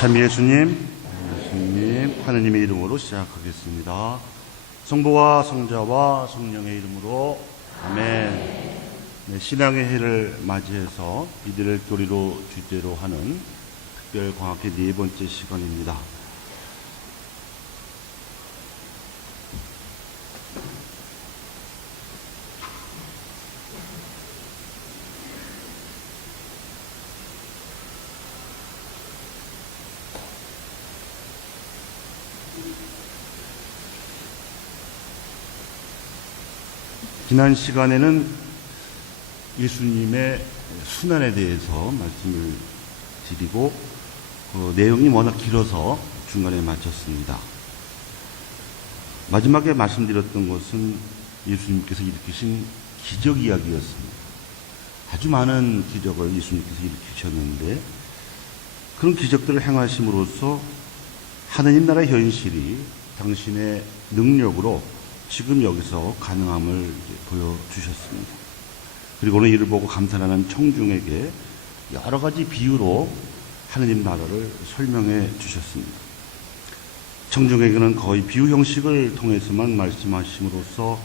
참 예수님, 하느님의 이름으로 시작하겠습니다. 성부와 성자와 성령의 이름으로 아멘. 네, 신앙의 해를 맞이해서 이들을 교리로 주제로 하는 특별광학회 네 번째 시간입니다. 지난 시간에는 예수님의 순환에 대해서 말씀을 드리고 내용이 워낙 길어서 중간에 마쳤습니다. 마지막에 말씀드렸던 것은 예수님께서 일으키신 기적 이야기였습니다. 아주 많은 기적을 예수님께서 일으키셨는데 그런 기적들을 행하심으로써 하느님 나라의 현실이 당신의 능력으로 지금 여기서 가능함을 보여주셨습니다. 그리고는 이를 보고 감탄하는 청중에게 여러 가지 비유로 하느님 나라를 설명해 주셨습니다. 청중에게는 거의 비유 형식을 통해서만 말씀하심으로써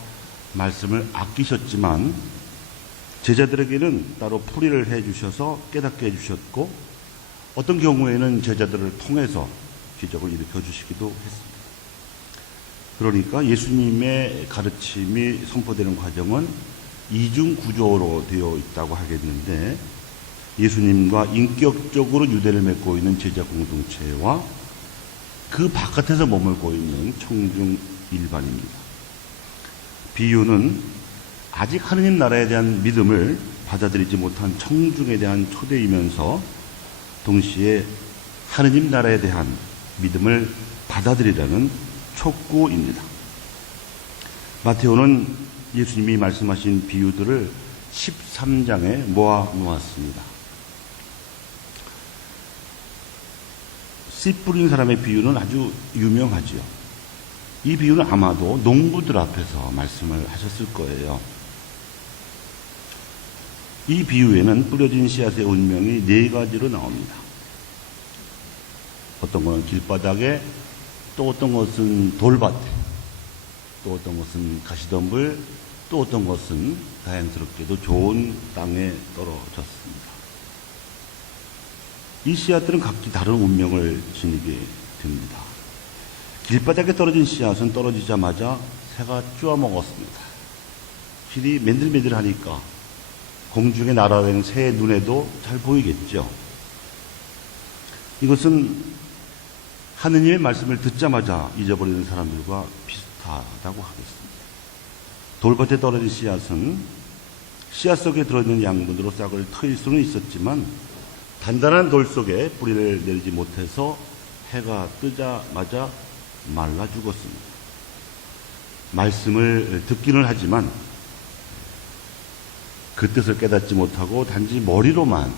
말씀을 아끼셨지만 제자들에게는 따로 풀이를 해 주셔서 깨닫게 해 주셨고 어떤 경우에는 제자들을 통해서 기적을 일으켜 주시기도 했습니다. 그러니까 예수님의 가르침이 선포되는 과정은 이중 구조로 되어 있다고 하겠는데 예수님과 인격적으로 유대를 맺고 있는 제자 공동체와 그 바깥에서 머물고 있는 청중 일반입니다. 비유는 아직 하느님 나라에 대한 믿음을 받아들이지 못한 청중에 대한 초대이면서 동시에 하느님 나라에 대한 믿음을 받아들이라는 촉구입니다. 마테오는 예수님이 말씀하신 비유들을 13장에 모아 놓았습니다. 씨 뿌린 사람의 비유는 아주 유명하죠. 이 비유는 아마도 농부들 앞에서 말씀을 하셨을 거예요. 이 비유에는 뿌려진 씨앗의 운명이 네 가지로 나옵니다. 어떤 것은 길바닥에, 또 어떤 것은 돌밭에, 또 어떤 것은 가시덤불, 또 어떤 것은 다행스럽게도 좋은 땅에 떨어졌습니다. 이 씨앗들은 각기 다른 운명을 지니게 됩니다. 길바닥에 떨어진 씨앗은 떨어지자마자 새가 쪼아먹었습니다. 길이 맨들맨들하니까 공중에 날아다니는 새의 눈에도 잘 보이겠죠. 이것은 하느님의 말씀을 듣자마자 잊어버리는 사람들과 비슷하다고 하겠습니다. 돌밭에 떨어진 씨앗은 씨앗 속에 들어있는 양분으로 싹을 트일 수는 있었지만 단단한 돌 속에 뿌리를 내리지 못해서 해가 뜨자마자 말라 죽었습니다. 말씀을 듣기는 하지만 그 뜻을 깨닫지 못하고 단지 머리로만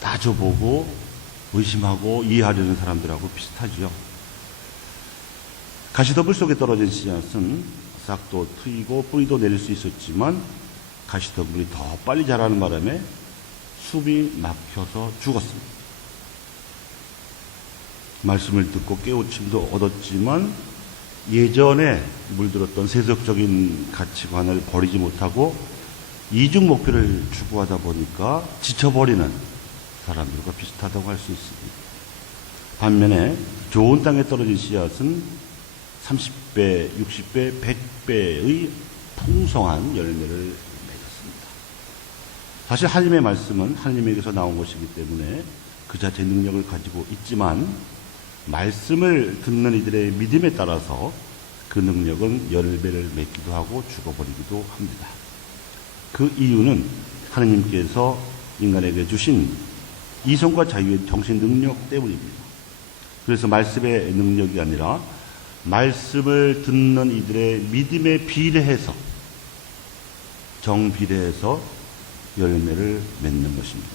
따져보고 의심하고 이해하려는 사람들하고 비슷하죠. 가시덤불 속에 떨어진 씨앗은 싹도 트이고 뿌리도 내릴 수 있었지만 가시덤불이 더 빨리 자라는 바람에 숨이 막혀서 죽었습니다. 말씀을 듣고 깨우침도 얻었지만 예전에 물들었던 세속적인 가치관을 버리지 못하고 이중 목표를 추구하다 보니까 지쳐버리는 사람들과 비슷하다고 할 수 있습니다. 반면에 좋은 땅에 떨어진 씨앗은 30배, 60배, 100배의 풍성한 열매를 맺었습니다. 사실 하나님의 말씀은 하나님에게서 나온 것이기 때문에 그 자체의 능력을 가지고 있지만 말씀을 듣는 이들의 믿음에 따라서 그 능력은 열매를 맺기도 하고 죽어버리기도 합니다. 그 이유는 하나님께서 인간에게 주신 이성과 자유의 정신 능력 때문입니다. 그래서 말씀의 능력이 아니라 말씀을 듣는 이들의 믿음에 비례해서 정비례해서 열매를 맺는 것입니다.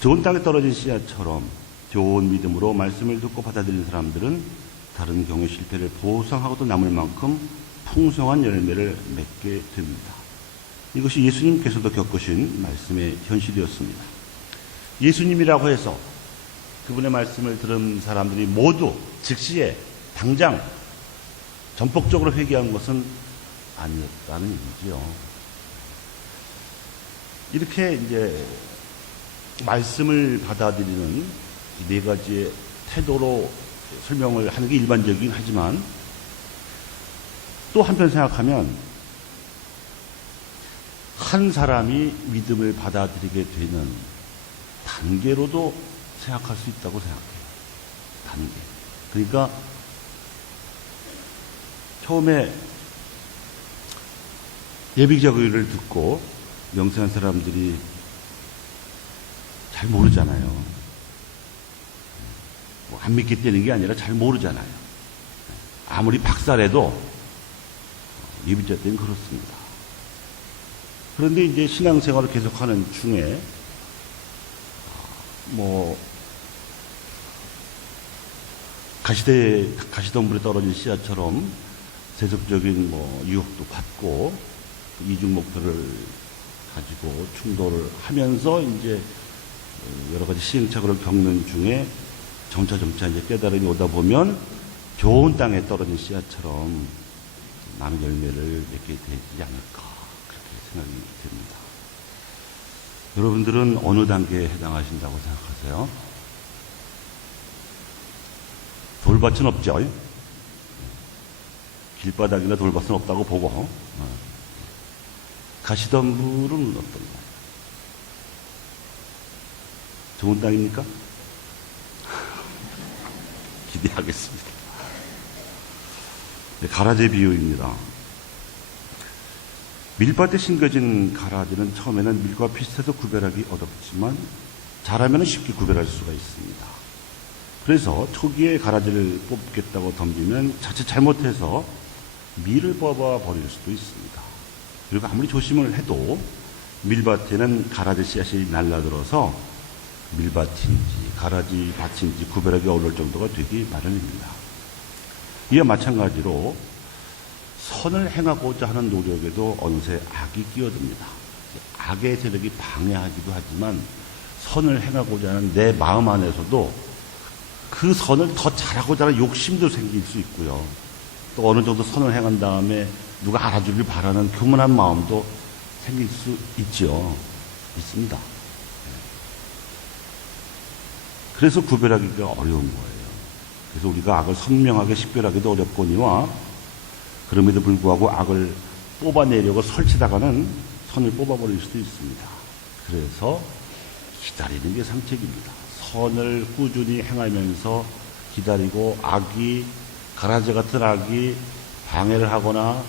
좋은 땅에 떨어진 씨앗처럼 좋은 믿음으로 말씀을 듣고 받아들이는 사람들은 다른 경우의 실패를 보상하고도 남을 만큼 풍성한 열매를 맺게 됩니다. 이것이 예수님께서도 겪으신 말씀의 현실이었습니다. 예수님이라고 해서 그분의 말씀을 들은 사람들이 모두 즉시에 당장 전폭적으로 회개한 것은 아니었다는 얘기죠. 이렇게 이제 말씀을 받아들이는 이 네 가지의 태도로 설명을 하는 게 일반적이긴 하지만 또 한편 생각하면 한 사람이 믿음을 받아들이게 되는 단계로도 생각할 수 있다고 생각해요. 단계. 그러니까 처음에 예비자기를 듣고 명세한 사람들이 잘 모르잖아요. 뭐 안 믿겠다는 게 아니라 잘 모르잖아요. 아무리 박사래도 예비자 때는 그렇습니다. 그런데 이제 신앙생활을 계속하는 중에 뭐 가시덤불에 떨어진 씨앗처럼 세속적인 뭐 유혹도 받고 이중 목표를 가지고 충돌을 하면서 이제 여러 가지 시행착오를 겪는 중에 점차 이제 깨달음이 오다 보면 좋은 땅에 떨어진 씨앗처럼 많은 열매를 맺게 되지 않을까 그렇게 생각이 됩니다. 여러분들은 어느 단계에 해당하신다고 생각하세요? 돌밭은 없죠. 길바닥이나 돌밭은 없다고 보고 가시덤불은 어떤가요? 좋은 땅입니까? 기대하겠습니다. 가라지 비유입니다. 밀밭에 심겨진 가라지는 처음에는 밀과 비슷해서 구별하기 어렵지만 자라면 쉽게 구별할 수가 있습니다. 그래서 초기에 가라지를 뽑겠다고 덤비면 자칫 잘못해서 밀을 뽑아 버릴 수도 있습니다. 그리고 아무리 조심을 해도 밀밭에는 가라지 씨앗이 날라들어서 밀밭인지 가라지 밭인지 구별하기 어려울 정도가 되기 마련입니다. 이와 마찬가지로 선을 행하고자 하는 노력에도 어느새 악이 끼어듭니다. 악의 세력이 방해하기도 하지만 선을 행하고자 하는 내 마음 안에서도 그 선을 더 잘하고자 하는 욕심도 생길 수 있고요. 또 어느 정도 선을 행한 다음에 누가 알아주길 바라는 교만한 마음도 생길 수 있죠. 있습니다. 그래서 구별하기가 어려운 거예요. 그래서 우리가 악을 선명하게 식별하기도 어렵거니와 그럼에도 불구하고 악을 뽑아내려고 설치다가는 선을 뽑아버릴 수도 있습니다. 그래서 기다리는 게 상책입니다. 선을 꾸준히 행하면서 기다리고 악이 가라지 같은 악이 방해를 하거나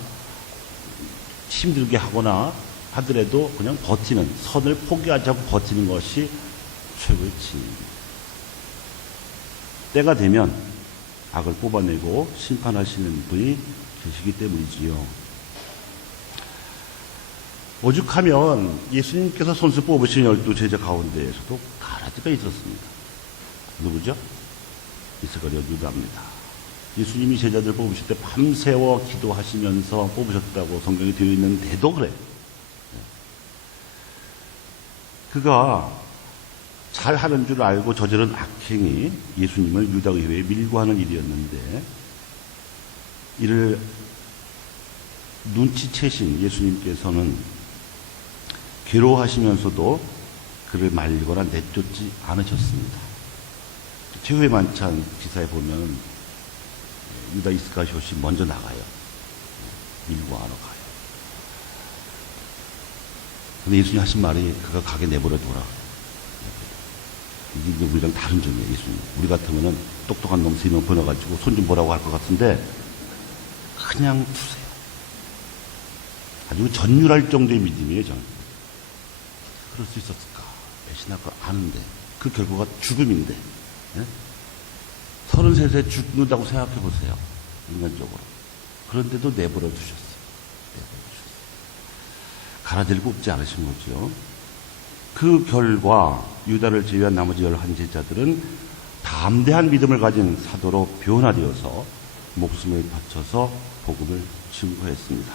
힘들게 하거나 하더라도 그냥 버티는 선을 포기하지 않고 버티는 것이 최고의 진입니다. 때가 되면 악을 뽑아내고 심판하시는 분이 계시기 때문이지요. 오죽하면 예수님께서 손수 뽑으신 12제자 가운데에서도 가라지가 있었습니다. 누구죠? 이스가랴 유다입니다. 예수님이 제자들 뽑으실 때 밤새워 기도하시면서 뽑으셨다고 성경에 되어 있는데도 그래요. 그가 잘하는 줄 알고 저지른 악행이 예수님을 유다 의회에 밀고 하는 일이었는데 이를 눈치채신 예수님께서는 괴로워하시면서도 그를 말리거나 내쫓지 않으셨습니다. 최후의 만찬 기사에 보면 유다 이스카리옷이 먼저 나가요. 밀고 하러 가요. 근데 예수님 하신 말이 그가 가게 내버려 둬라. 이게 우리랑 다른 점이에요, 예수님. 우리 같으면은 똑똑한 놈 3명 보내가지고 손 좀 보라고 할 것 같은데 그냥 두세요. 아주 전율할 정도의 믿음이에요, 저는. 그럴 수 있었을까? 배신할 걸 아는데 그 결과가 죽음인데 33세 죽는다고 생각해 보세요. 인간적으로. 그런데도 내버려 두셨어요. 가라지를 뽑지 않으신 거죠. 그 결과 유다를 제외한 나머지 11제자들은 담대한 믿음을 가진 사도로 변화되어서 목숨을 바쳐서 복음을 증거했습니다.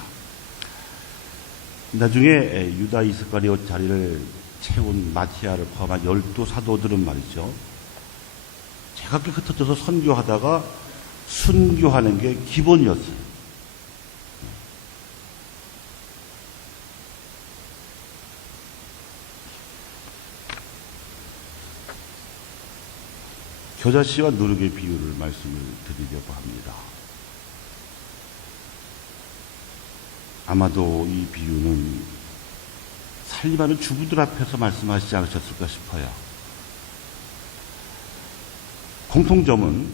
나중에 유다 이스카리옷 자리를 채운 마티아를 포함한 12사도들은 말이죠. 가깝게 흩어져서 선교하다가 순교하는 게 기본이었어요. 겨자씨와 누룩의 비유를 말씀을 드리려고 합니다. 아마도 이 비유는 살림하는 주부들 앞에서 말씀하시지 않으셨을까 싶어요. 공통점은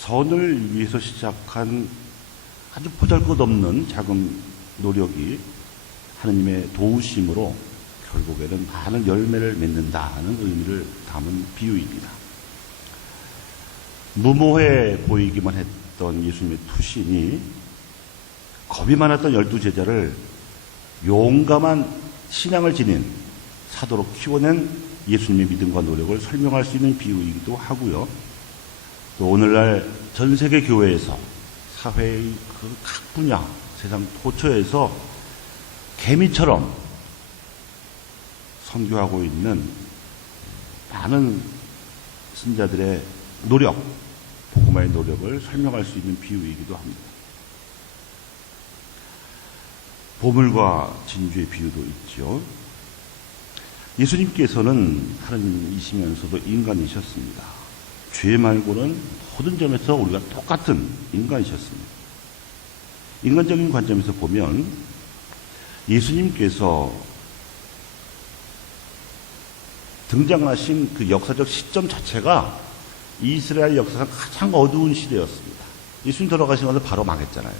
선을 위해서 시작한 아주 보잘것없는 작은 노력이 하느님의 도우심으로 결국에는 많은 열매를 맺는다는 의미를 담은 비유입니다. 무모해 보이기만 했던 예수님의 투신이 겁이 많았던 12제자를 용감한 신앙을 지닌 사도로 키워낸 예수님의 믿음과 노력을 설명할 수 있는 비유이기도 하고요. 또 오늘날 전 세계 교회에서 사회의 그 각 분야, 세상 도처에서 개미처럼 선교하고 있는 많은 신자들의 노력, 복음화의 노력을 설명할 수 있는 비유이기도 합니다. 보물과 진주의 비유도 있죠. 예수님께서는 하나님이시면서도 인간이셨습니다. 죄 말고는 모든 점에서 우리가 똑같은 인간이셨습니다. 인간적인 관점에서 보면 예수님께서 등장하신 그 역사적 시점 자체가 이스라엘 역사상 가장 어두운 시대였습니다. 예수님 돌아가시면서 바로 망했잖아요.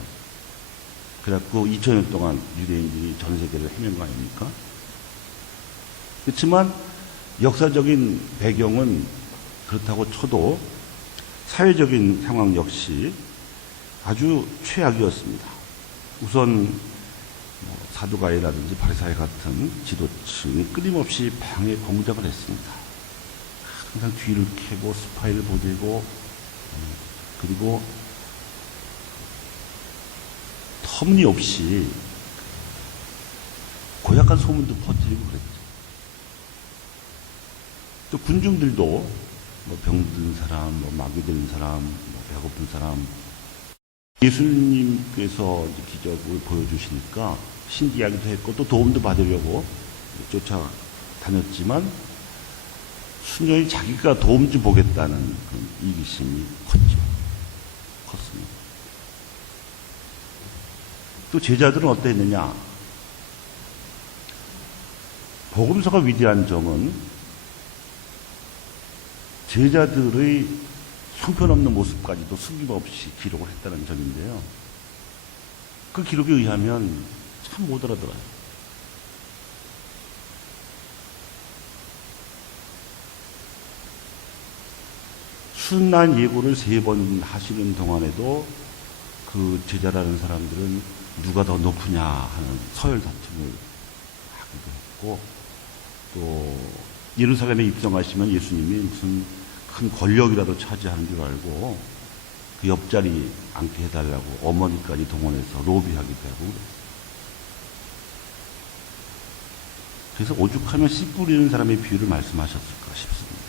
그래갖고 2000년 동안 유대인들이 전 세계를 헤맨 거 아닙니까? 그렇지만 역사적인 배경은 그렇다고 쳐도 사회적인 상황 역시 아주 최악이었습니다. 우선 사두가이라든지 바리사이 같은 지도층이 끊임없이 방해 공작을 했습니다. 항상 뒤를 캐고 스파이를 보내고 그리고 터무니없이 고약한 소문도 퍼뜨리고 그랬죠. 또 군중들도 병든 사람, 마귀 든 사람, 배고픈 사람 예수님께서 기적을 보여주시니까 신기하기도 했고 또 도움도 받으려고 쫓아다녔지만 순전히 자기가 도움 좀 보겠다는 그런 이기심이 컸습니다. 또 제자들은 어땠느냐? 복음서가 위대한 점은 제자들의 형편없는 모습까지도 숨김없이 기록을 했다는 점인데요. 그 기록에 의하면 참 못 알아들어요. 순난 예고를 3번 하시는 동안에도 그 제자라는 사람들은 누가 더 높으냐 하는 서열 다툼을 하기도 했고, 또 예루살렘에 입성하시면 예수님이 무슨 큰 권력이라도 차지하는 줄 알고 그 옆자리 앉게 해달라고 어머니까지 동원해서 로비하기도 하고 그래서 오죽하면 씨 뿌리는 사람의 비유를 말씀하셨을까 싶습니다.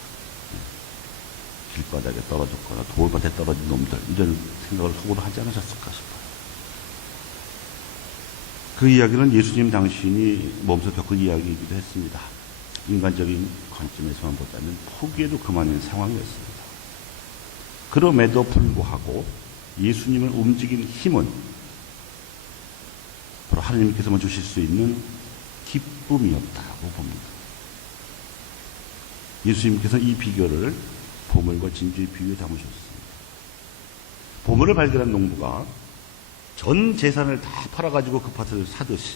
길바닥에 떨어졌거나 돌밭에 떨어진 놈들 이런 생각을 속으로 하지 않으셨을까 싶어요. 그 이야기는 예수님 당신이 몸소 겪은 이야기이기도 했습니다. 인간적인 관점에서만 보자면 포기해도 그만인 상황이었습니다. 그럼에도 불구하고 예수님을 움직이는 힘은 바로 하나님께서만 주실 수 있는 기쁨이었다고 봅니다. 예수님께서 이 비결을 보물과 진주의 비유에 담으셨습니다. 보물을 발견한 농부가 전 재산을 다 팔아가지고 그 밭을 사듯이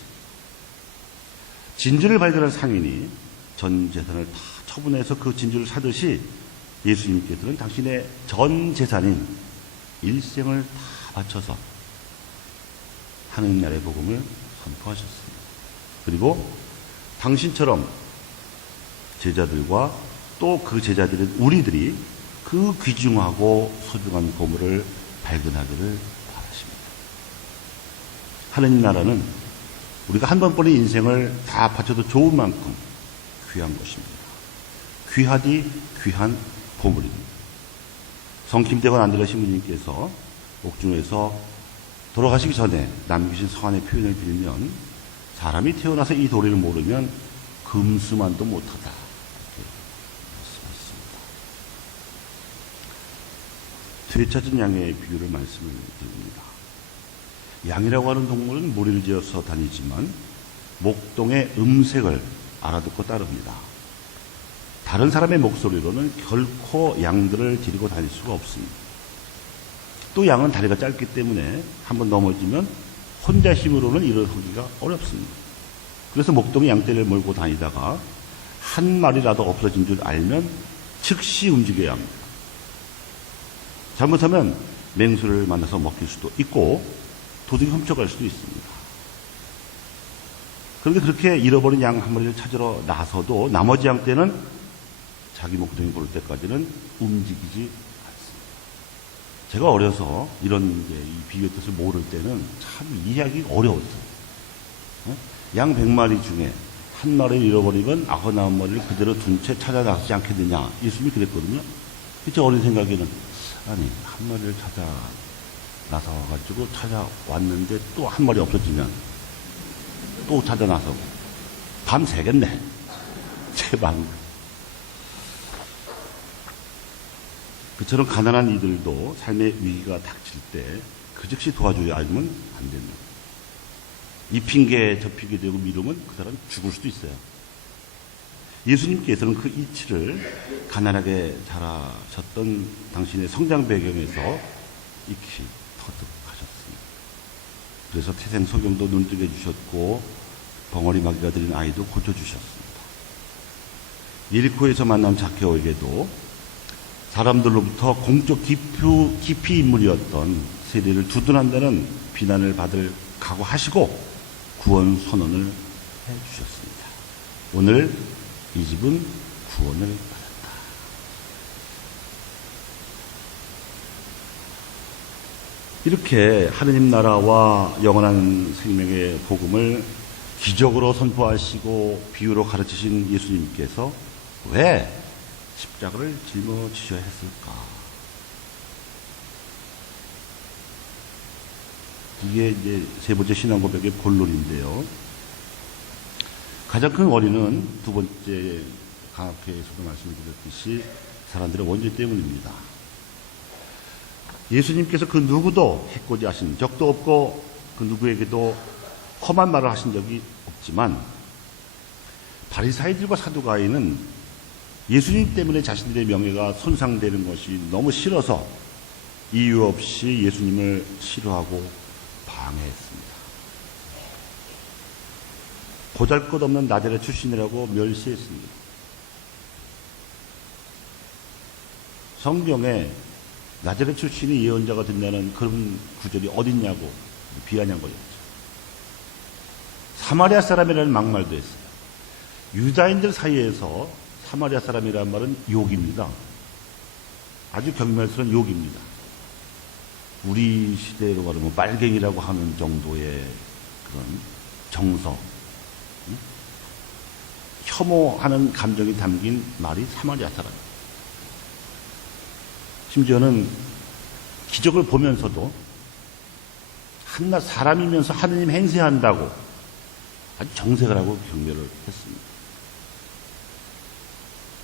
진주를 발견한 상인이 전 재산을 다 처분해서 그 진주를 사듯이 예수님께서는 당신의 전 재산인 일생을 다 바쳐서 하느님 나라의 복음을 선포하셨습니다. 그리고 당신처럼 제자들과 또 그 제자들인 우리들이 그 귀중하고 소중한 보물을 발견하기를 바라십니다. 하느님 나라는 우리가 한 번뿐인 인생을 다 바쳐도 좋은 만큼 귀한 것입니다. 귀하디 귀한 보물입니다. 성김대건 안드레 신부님께서 옥중에서 돌아가시기 전에 남기신 서한의 표현을 빌면 사람이 태어나서 이 도리를 모르면 금수만도 못하다. 이렇게 말씀하셨습니다. 되찾은 양의 비유를 말씀을 드립니다. 양이라고 하는 동물은 무리를 지어서 다니지만 목동의 음색을 알아듣고 따릅니다. 다른 사람의 목소리로는 결코 양들을 데리고 다닐 수가 없습니다. 또 양은 다리가 짧기 때문에 한번 넘어지면 혼자 힘으로는 일어서기가 어렵습니다. 그래서 목동의 양떼를 몰고 다니다가 한 마리라도 없어진 줄 알면 즉시 움직여야 합니다. 잘못하면 맹수를 만나서 먹힐 수도 있고 도둑이 훔쳐갈 수도 있습니다. 그런데 그렇게 잃어버린 양 한 마리를 찾으러 나서도 나머지 양떼는 자기 목동이 부를 때까지는 움직이지 않습니다. 제가 어려서 이런 이 비유의 뜻을 모를 때는 참 이해하기 어려웠어요. 양 100마리 중에 한 마리를 잃어버리면 99마리를 그대로 둔 채 찾아 나서지 않겠느냐. 예수님이 그랬거든요. 제 어린 생각에는 아니 한 마리를 찾아 나서가지고 찾아왔는데 또 한 마리 없어지면 또 찾아 나서고 밤 새겠네. 제 마음. 그처럼 가난한 이들도 삶의 위기가 닥칠 때 그 즉시 도와줘야 알면 안 됩니다. 이 핑계 저 핑계 대고 미루면 그 사람 죽을 수도 있어요. 예수님께서는 그 이치를 가난하게 자라셨던 당신의 성장 배경에서 익히 터득하셨습니다. 그래서 태생 소경도 눈뜨게 해주셨고 벙어리 마귀가 들인 아이도 고쳐주셨습니다. 예리코에서 만난 자케오에게도 사람들로부터 공적 깊이 인물이었던 세리를 두둔한다는 비난을 받을 각오하시고 구원 선언을 해주셨습니다. 오늘 이 집은 구원을 받았다. 이렇게 하느님 나라와 영원한 생명의 복음을 기적으로 선포하시고 비유로 가르치신 예수님께서 왜 십자가를 짊어지셔야 했을까? 이게 이제 세 번째 신앙 고백의 본론인데요. 가장 큰 원인은 두 번째 강학회에서도 말씀드렸듯이 사람들의 원죄 때문입니다. 예수님께서 그 누구도 해코지 하신 적도 없고 그 누구에게도 험한 말을 하신 적이 없지만 바리사이들과 사두가인은 예수님 때문에 자신들의 명예가 손상되는 것이 너무 싫어서 이유 없이 예수님을 싫어하고 방해했습니다. 보잘것없는 나자렛 출신이라고 멸시했습니다. 성경에 나자렛 출신이 예언자가 된다는 그런 구절이 어딨냐고 비아냥 거였죠. 사마리아 사람이라는 막말도 했어요. 유다인들 사이에서 사마리아 사람이라는 말은 욕입니다. 아주 경멸스러운 욕입니다. 우리 시대로 말하면 빨갱이라고 하는 정도의 그런 정서, 혐오하는 감정이 담긴 말이 사마리아 사람. 심지어는 기적을 보면서도 한낱 사람이면서 하느님 행세한다고 아주 정색을 하고 경멸을 했습니다.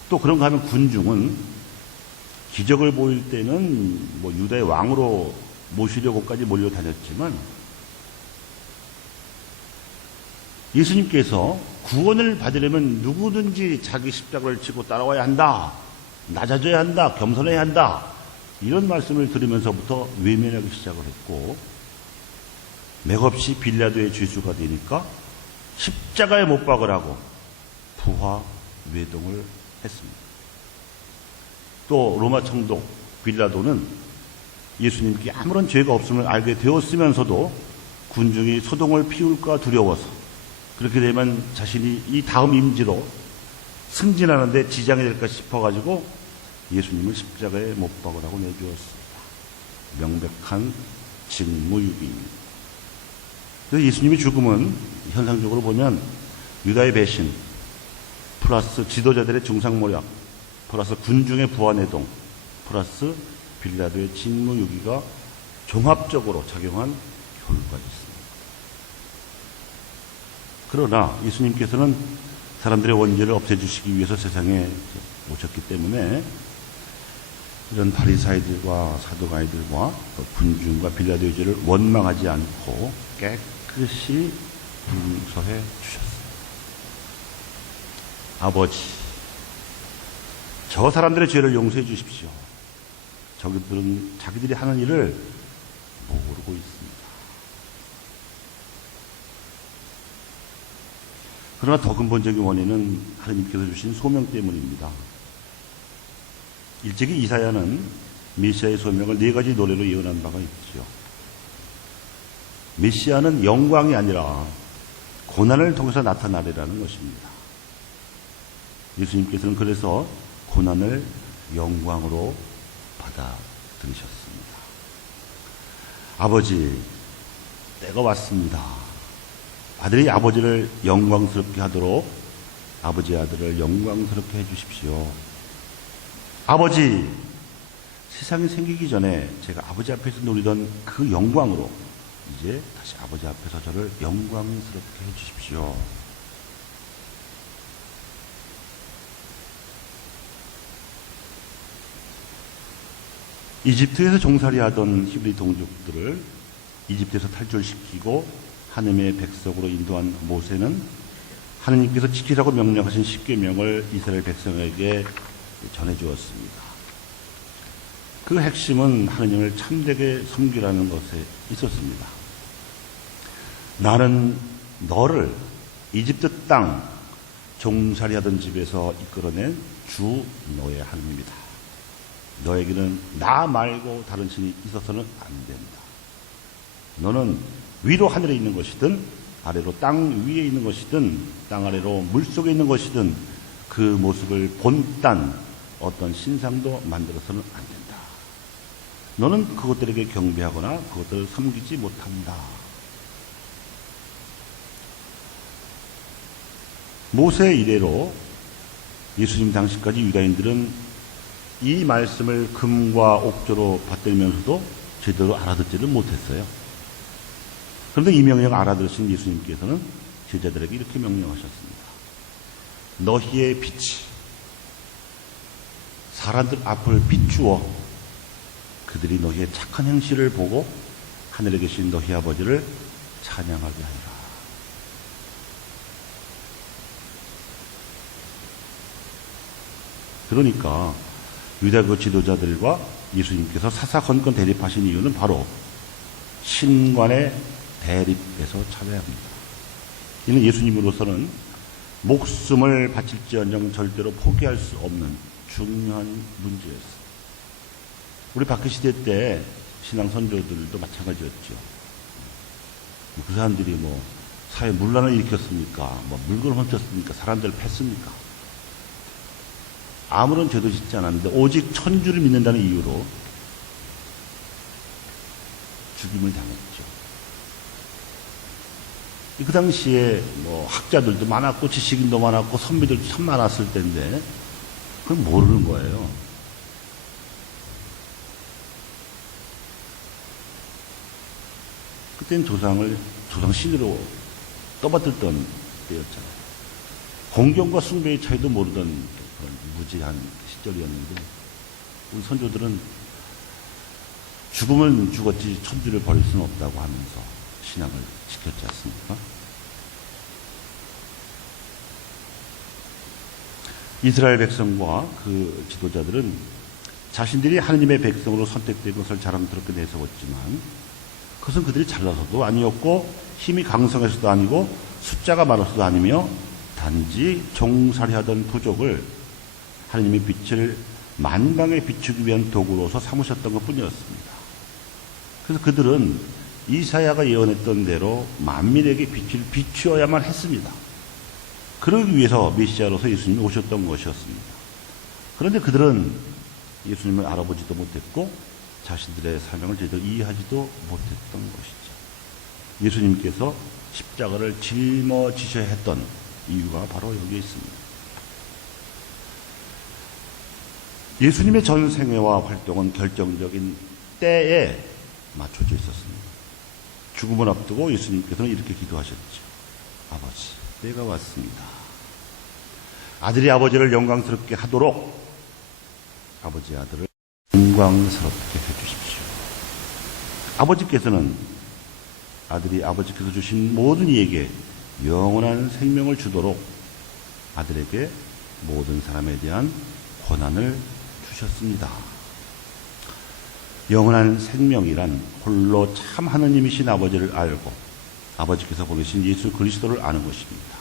또 그런가 하면 군중은 기적을 보일 때는 뭐 유다의 왕으로 모시려고까지 몰려다녔지만 예수님께서 구원을 받으려면 누구든지 자기 십자가를 지고 따라와야 한다. 낮아져야 한다. 겸손해야 한다. 이런 말씀을 들으면서부터 외면하기 시작을 했고 맥없이 빌라도의 죄수가 되니까 십자가에 못 박으라고 부하 외동을 했습니다. 또 로마 총독 빌라도는 예수님께 아무런 죄가 없음을 알게 되었으면서도 군중이 소동을 피울까 두려워서 그렇게 되면 자신이 이 다음 임지로 승진하는데 지장이 될까 싶어가지고 예수님을 십자가에 못 박으라고 내주었습니다. 명백한 직무유기입니다. 그래서 예수님의 죽음은 현상적으로 보면 유다의 배신 플러스 지도자들의 중상모략 플러스 군중의 부하내동 플러스 빌라도의 직무유기가 종합적으로 작용한 결과가 있습니다. 그러나 예수님께서는 사람들의 원죄를 없애주시기 위해서 세상에 오셨기 때문에 이런 바리사이들과 사두가이들과 군중과 빌라도의 죄를 원망하지 않고 깨끗이 용서해 주셨습니다. 아버지, 저 사람들의 죄를 용서해 주십시오. 저들은 자기들이 하는 일을 모르고 있습니다. 그러나 더 근본적인 원인은 하나님께서 주신 소명 때문입니다. 일찍이 이사야는 메시아의 소명을 4가지 노래로 예언한 바가 있죠. 메시아는 영광이 아니라 고난을 통해서 나타나리라는 것입니다. 예수님께서는 그래서 고난을 영광으로 받아들이셨습니다. 아버지, 때가 왔습니다. 아들이 아버지를 영광스럽게 하도록 아버지의 아들을 영광스럽게 해주십시오. 아버지, 세상이 생기기 전에 제가 아버지 앞에서 누리던 그 영광으로 이제 다시 아버지 앞에서 저를 영광스럽게 해주십시오. 이집트에서 종살이 하던 히브리 동족들을 이집트에서 탈출시키고 하나님의 백성으로 인도한 모세는 하나님께서 지키라고 명령하신 10계명을 이스라엘 백성에게 전해주었습니다. 그 핵심은 하나님을 참되게 섬기라는 것에 있었습니다. 나는 너를 이집트 땅 종살이하던 집에서 이끌어낸 주 너의 하나님이다. 너에게는 나 말고 다른 신이 있어서는 안 된다. 너는 위로 하늘에 있는 것이든 아래로 땅 위에 있는 것이든 땅 아래로 물속에 있는 것이든 그 모습을 본딴 어떤 신상도 만들어서는 안 된다. 너는 그것들에게 경배하거나 그것들을 섬기지 못한다. 모세 이래로 예수님 당시까지 유다인들은 이 말씀을 금과 옥조로 받들면서도 제대로 알아듣지를 못했어요. 그런데 이 명령을 알아들으신 예수님께서는 제자들에게 이렇게 명령하셨습니다. 너희의 빛이 사람들 앞을 비추어 그들이 너희의 착한 행실을 보고 하늘에 계신 너희 아버지를 찬양하게 하리라. 그러니까 유다교 지도자들과 예수님께서 사사건건 대립하신 이유는 바로 신관의 대립에서 찾아야 합니다. 이는 예수님으로서는 목숨을 바칠지언정 절대로 포기할 수 없는 중요한 문제였어요. 우리 박해시대 때 신앙 선조들도 마찬가지였죠. 그 사람들이 사회 문란을 일으켰습니까? 물건을 훔쳤습니까? 사람들을 팼습니까? 아무런 죄도 짓지 않았는데 오직 천주를 믿는다는 이유로 죽임을 당했죠. 그 당시에 학자들도 많았고 지식인도 많았고 선비들도 참 많았을 때인데 그걸 모르는 거예요. 그때는 조상 신으로 떠받들던 때였잖아요. 공경과 숭배의 차이도 모르던 그런 무지한 시절이었는데 우리 선조들은 죽으면 죽었지 천주를 버릴 수는 없다고 하면서 신앙을 지켰지 않습니까? 이스라엘 백성과 그 지도자들은 자신들이 하느님의 백성으로 선택된 것을 자랑스럽게 내세웠지만 그것은 그들이 잘나서도 아니었고 힘이 강성해서도 아니고 숫자가 많아서도 아니며 단지 종살이하던 부족을 하느님의 빛을 만방에 비추기 위한 도구로서 삼으셨던 것뿐이었습니다. 그래서 그들은 이사야가 예언했던 대로 만민에게 빛을 비추어야만 했습니다. 그러기 위해서 메시아로서 예수님이 오셨던 것이었습니다. 그런데 그들은 예수님을 알아보지도 못했고 자신들의 사명을 제대로 이해하지도 못했던 것이죠. 예수님께서 십자가를 짊어지셔야 했던 이유가 바로 여기에 있습니다. 예수님의 전 생애와 활동은 결정적인 때에 맞춰져 있었습니다. 죽음을 앞두고 예수님께서는 이렇게 기도하셨죠. 아버지, 때가 왔습니다. 아들이 아버지를 영광스럽게 하도록 아버지 아들을 영광스럽게 해주십시오. 아버지께서는 아들이 아버지께서 주신 모든 이에게 영원한 생명을 주도록 아들에게 모든 사람에 대한 권한을 주셨습니다. 영원한 생명이란 홀로 참 하느님이신 아버지를 알고 아버지께서 보내신 예수 그리스도를 아는 것입니다.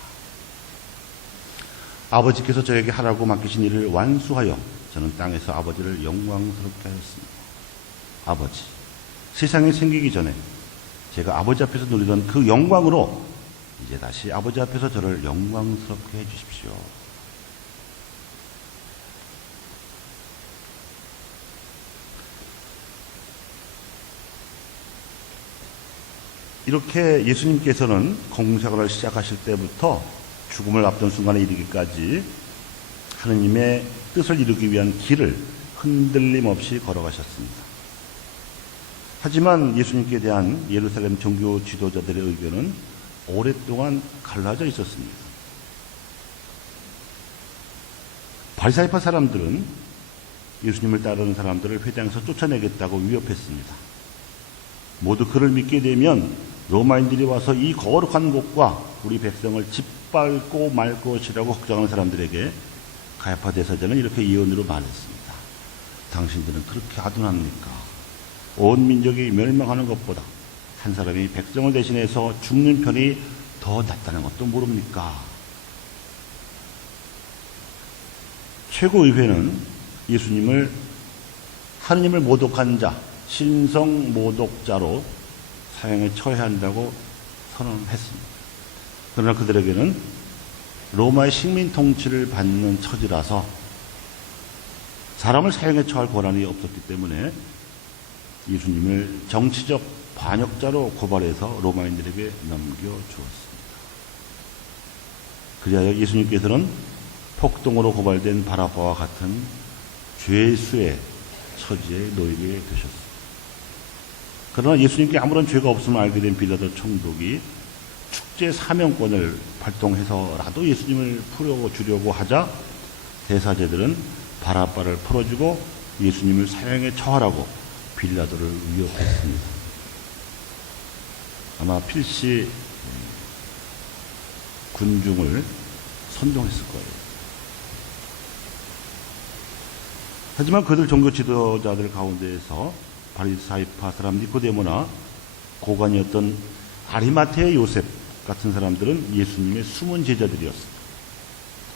아버지께서 저에게 하라고 맡기신 일을 완수하여 저는 땅에서 아버지를 영광스럽게 하였습니다. 아버지, 세상이 생기기 전에 제가 아버지 앞에서 누리던 그 영광으로 이제 다시 아버지 앞에서 저를 영광스럽게 해주십시오. 이렇게 예수님께서는 공생활을 시작하실 때부터 죽음을 앞둔 순간에 이르기까지 하느님의 뜻을 이루기 위한 길을 흔들림 없이 걸어가셨습니다. 하지만 예수님께 대한 예루살렘 종교 지도자들의 의견은 오랫동안 갈라져 있었습니다. 바리사이파 사람들은 예수님을 따르는 사람들을 회당에서 쫓아내겠다고 위협했습니다. 모두 그를 믿게 되면 로마인들이 와서 이 거룩한 곳과 우리 백성을 짓밟고 말 것이라고 걱정하는 사람들에게 가야파 대사장은 이렇게 예언으로 말했습니다. 당신들은 그렇게 아둔합니까? 온 민족이 멸망하는 것보다 한 사람이 백성을 대신해서 죽는 편이 더 낫다는 것도 모릅니까? 최고의회는 예수님을 하느님을 모독한 자, 신성 모독자로 사형에 처해야 한다고 선언했습니다. 그러나 그들에게는 로마의 식민 통치를 받는 처지라서 사람을 사형에 처할 권한이 없었기 때문에 예수님을 정치적 반역자로 고발해서 로마인들에게 넘겨주었습니다. 그리하여 예수님께서는 폭동으로 고발된 바라바와 같은 죄수의 처지에 놓이게 되셨습니다. 그러나 예수님께 아무런 죄가 없음을 알게 된 빌라도 총독이 축제 사명권을 발동해서라도 예수님을 풀어주려고 하자 대사제들은 바라바를 풀어주고 예수님을 사형에 처하라고 빌라도를 위협했습니다. 아마 필시 군중을 선동했을 거예요. 하지만 그들 종교 지도자들 가운데에서 바리사이파 사람 니코데모나 고관이었던 아리마테의 요셉 같은 사람들은 예수님의 숨은 제자들이었습니다.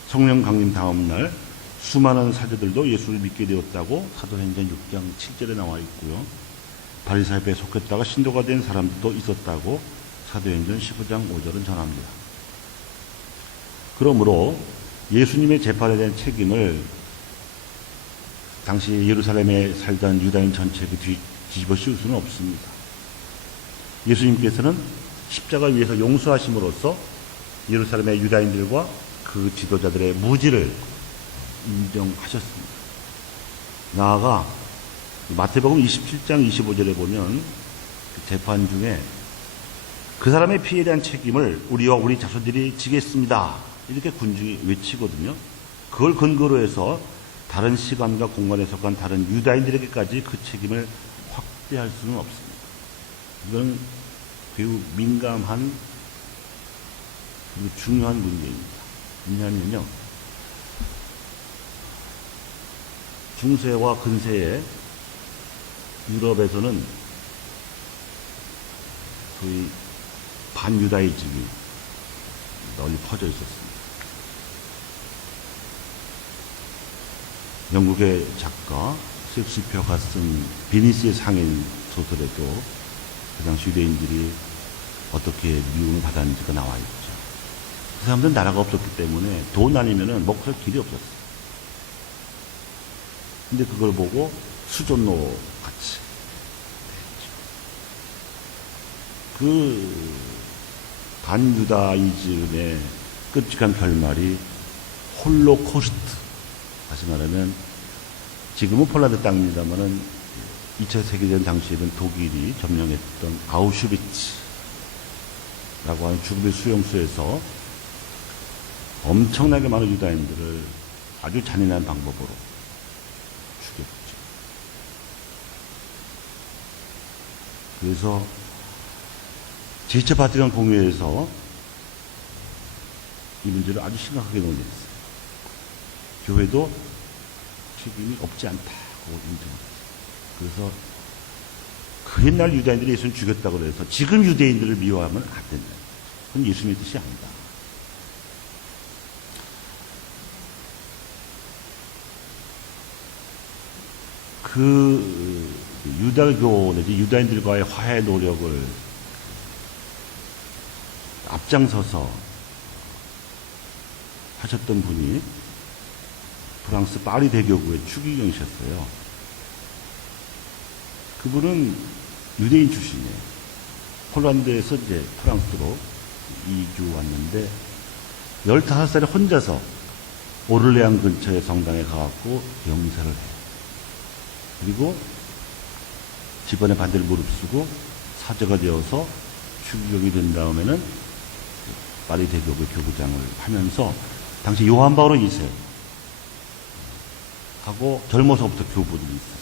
성령 강림 다음 날 수많은 사제들도 예수를 믿게 되었다고 사도행전 6장 7절에 나와 있고요. 바리사이파에 속했다가 신도가 된 사람들도 있었다고 사도행전 15장 5절은 전합니다. 그러므로 예수님의 재판에 대한 책임을 당시 예루살렘에 살던 유다인 전체에게 뒤집어 씌울 수는 없습니다. 예수님께서는 십자가 위에서 용서하심으로써 예루살렘의 유다인들과 그 지도자들의 무지를 인정하셨습니다. 나아가 마태복음 27장 25절에 보면 그 재판 중에 그 사람의 피해에 대한 책임을 우리와 우리 자손들이 지겠습니다. 이렇게 군중이 외치거든요. 그걸 근거로 해서 다른 시간과 공간에 속한 다른 유다인들에게까지 그 책임을 확대할 수는 없습니다. 이건 매우 민감한 그리고 중요한 문제입니다. 왜냐하면요, 중세와 근세의 유럽에서는 소위 반유다이즘이 널리 퍼져 있었습니다. 영국의 작가 셰익스피어가 쓴 비니스의 상인 소설에도 그 당시 유대인들이 어떻게 미움을 받았는지가 나와 있죠. 그 사람들은 나라가 없었기 때문에 돈 아니면은 먹고 살 길이 없었어요. 근데 그걸 보고 수존노 같이 됐죠. 그 반유다이즘의 끔찍한 결말이 홀로코스트, 다시 말하면 지금은 폴란드 땅입니다만은 2차 세계대전 당시에는 독일이 점령했던 아우슈비츠라고 하는 죽음의 수용소에서 엄청나게 많은 유다인들을 아주 잔인한 방법으로 죽였죠. 그래서 제2차 바티칸 공회에서 이 문제를 아주 심각하게 논의했어요. 교회도 책임이 없지 않다고 인정했어요. 그래서 그 옛날 유다인들이 예수를 죽였다고 해서 지금 유대인들을 미워하면 안 된다. 그건 예수님의 뜻이 아니다. 그 유다교 내지 유다인들과의 화해 노력을 앞장서서 하셨던 분이 프랑스 파리 대교구의 추기경이셨어요. 그분은 유대인 출신이에요. 폴란드에서 이제 프랑스로 이주 왔는데 15살에 혼자서 오를레앙 근처의 성당에 가갖고 영사를 해요. 그리고 집안의 반대를 무릅쓰고 사제가 되어서 추기경이 된 다음에는 파리 대교구 교구장을 하면서 당시 요한 바오로 2세 하고 젊어서부터 교부들이 있었습니다.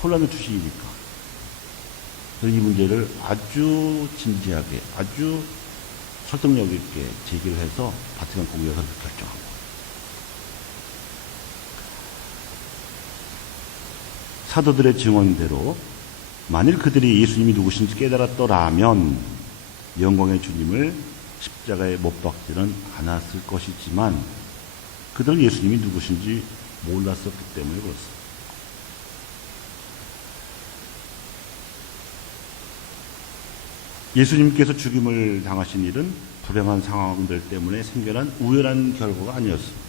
폴란드 출신이니까. 그래서 이 문제를 아주 진지하게, 아주 설득력 있게 제기를 해서 바티칸 공회에서 결정한 거예요. 사도들의 증언대로 만일 그들이 예수님이 누구신지 깨달았더라면 영광의 주님을 십자가에 못 박지는 않았을 것이지만 그들은 예수님이 누구신지 몰랐었기 때문에 그렇습니다. 예수님께서 죽임을 당하신 일은 불행한 상황들 때문에 생겨난 우연한 결과가 아니었습니다.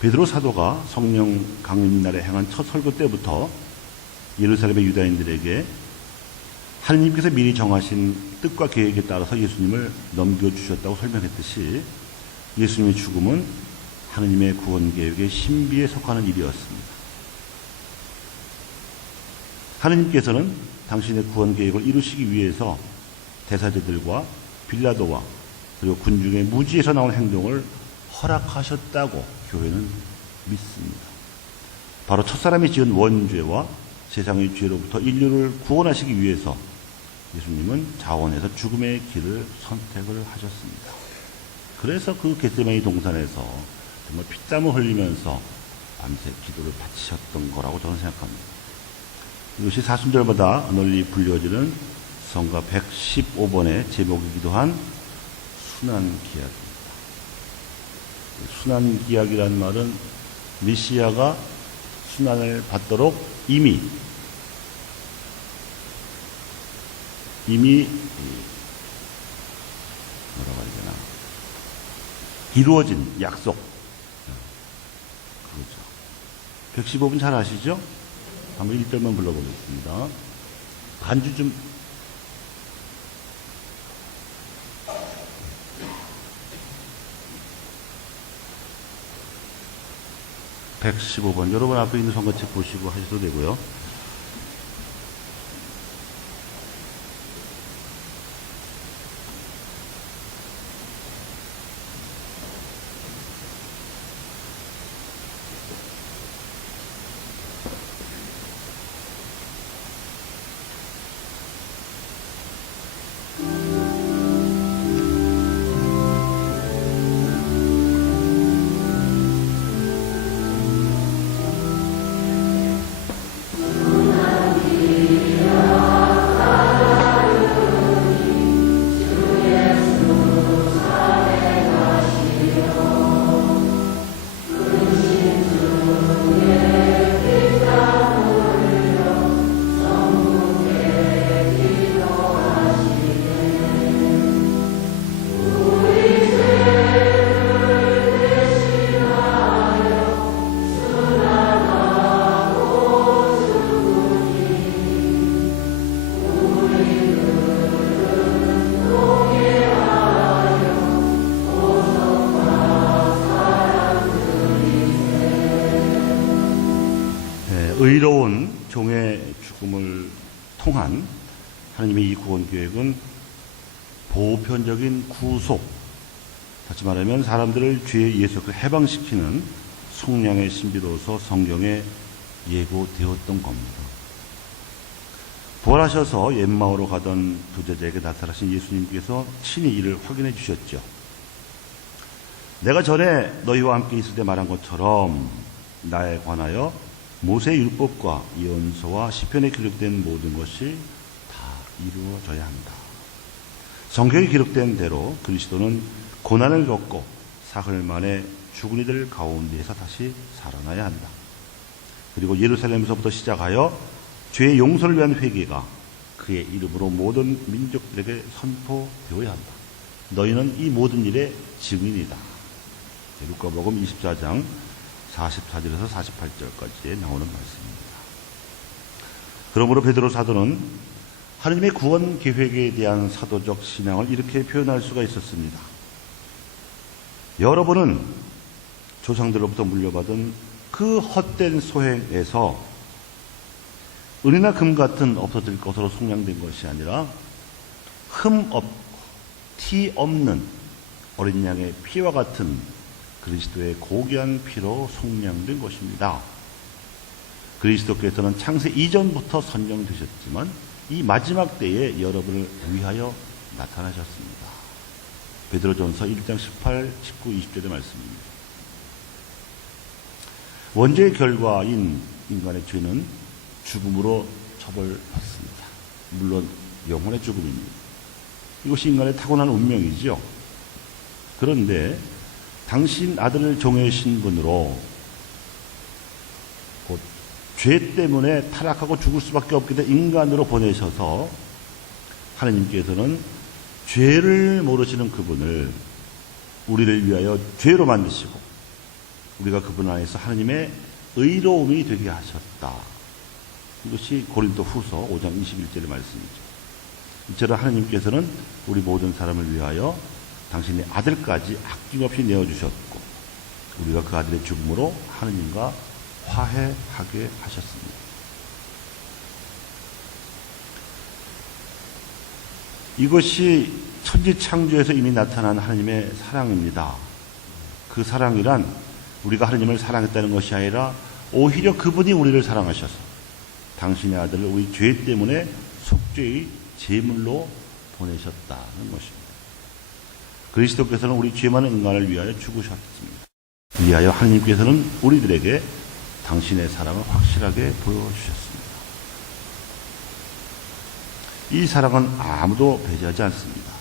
베드로 사도가 성령 강림 날에 행한 첫 설교 때부터 예루살렘의 유다인들에게 하느님께서 미리 정하신 뜻과 계획에 따라서 예수님을 넘겨주셨다고 설명했듯이 예수님의 죽음은 하느님의 구원 계획의 신비에 속하는 일이었습니다. 하느님께서는 당신의 구원 계획을 이루시기 위해서 대사제들과 빌라도와 그리고 군중의 무지에서 나온 행동을 허락하셨다고 교회는 믿습니다. 바로 첫사람이 지은 원죄와 세상의 죄로부터 인류를 구원하시기 위해서 예수님은 자원에서 죽음의 길을 선택을 하셨습니다. 그래서 그 겟세마니 동산에서 정말 피땀을 흘리면서 밤새 기도를 바치셨던 거라고 저는 생각합니다. 이것이 사순절마다 널리 불려지는 성가 115번의 제목이기도 한 순환기약입니다. 순환기약이라는 말은 메시아가 순환을 받도록 이미 뭐라고 해야 되나 이루어진 약속. 그렇죠. 115분 잘 아시죠? 한번 1절만 불러보겠습니다. 반주 좀. (115번) 여러분 앞에 있는 성가책 보시고 하셔도 되고요. 종의 죽음을 통한 하나님의 이 구원 계획은 보편적인 구속, 다시 말하면 사람들을 죄에 의해서 해방시키는 속량의 신비로서 성경에 예고되었던 겁니다. 부활하셔서 엠마오로 가던 두 제자에게 나타나신 예수님께서 친히 이를 확인해 주셨죠. 내가 전에 너희와 함께 있을 때 말한 것처럼 나에 관하여 모세의 율법과 예언서와 시편에 기록된 모든 것이 다 이루어져야 한다. 성경에 기록된 대로 그리스도는 고난을 겪고 사흘 만에 죽은 이들 가운데에서 다시 살아나야 한다. 그리고 예루살렘에서부터 시작하여 죄의 용서를 위한 회개가 그의 이름으로 모든 민족들에게 선포되어야 한다. 너희는 이 모든 일의 증인이다. 루카복음 24장 44절에서 48절까지 나오는 말씀입니다. 그러므로 베드로 사도는 하나님의 구원 계획에 대한 사도적 신앙을 이렇게 표현할 수가 있었습니다. 여러분은 조상들로부터 물려받은 그 헛된 소행에서 은이나 금 같은 없어질 것으로 속량된 것이 아니라 흠 없고 티 없는 어린 양의 피와 같은 그리스도의 고귀한 피로 속량된 것입니다. 그리스도께서는 창세 이전부터 선정되셨지만 이 마지막 때에 여러분을 위하여 나타나셨습니다. 베드로전서 1장 18, 19, 20절의 말씀입니다. 원죄의 결과인 인간의 죄는 죽음으로 처벌받습니다. 물론 영혼의 죽음입니다. 이것이 인간의 타고난 운명이죠. 그런데 당신 아들을 종의 신분으로 곧 죄 때문에 타락하고 죽을 수밖에 없게 된 인간으로 보내셔서 하나님께서는 죄를 모르시는 그분을 우리를 위하여 죄로 만드시고 우리가 그분 안에서 하나님의 의로움이 되게 하셨다. 이것이 고린도 후서 5장 21절의 말씀이죠. 이처럼 하나님께서는 우리 모든 사람을 위하여 당신의 아들까지 아낌없이 내어주셨고 우리가 그 아들의 죽음으로 하나님과 화해하게 하셨습니다. 이것이 천지창조에서 이미 나타난 하나님의 사랑입니다. 그 사랑이란 우리가 하나님을 사랑했다는 것이 아니라 오히려 그분이 우리를 사랑하셔서 당신의 아들을 우리 죄 때문에 속죄의 제물로 보내셨다는 것입니다. 그리스도께서는 우리 죄 많은 인간을 위하여 죽으셨습니다. 위하여 하나님께서는 우리들에게 당신의 사랑을 확실하게 보여주셨습니다. 이 사랑은 아무도 배제하지 않습니다.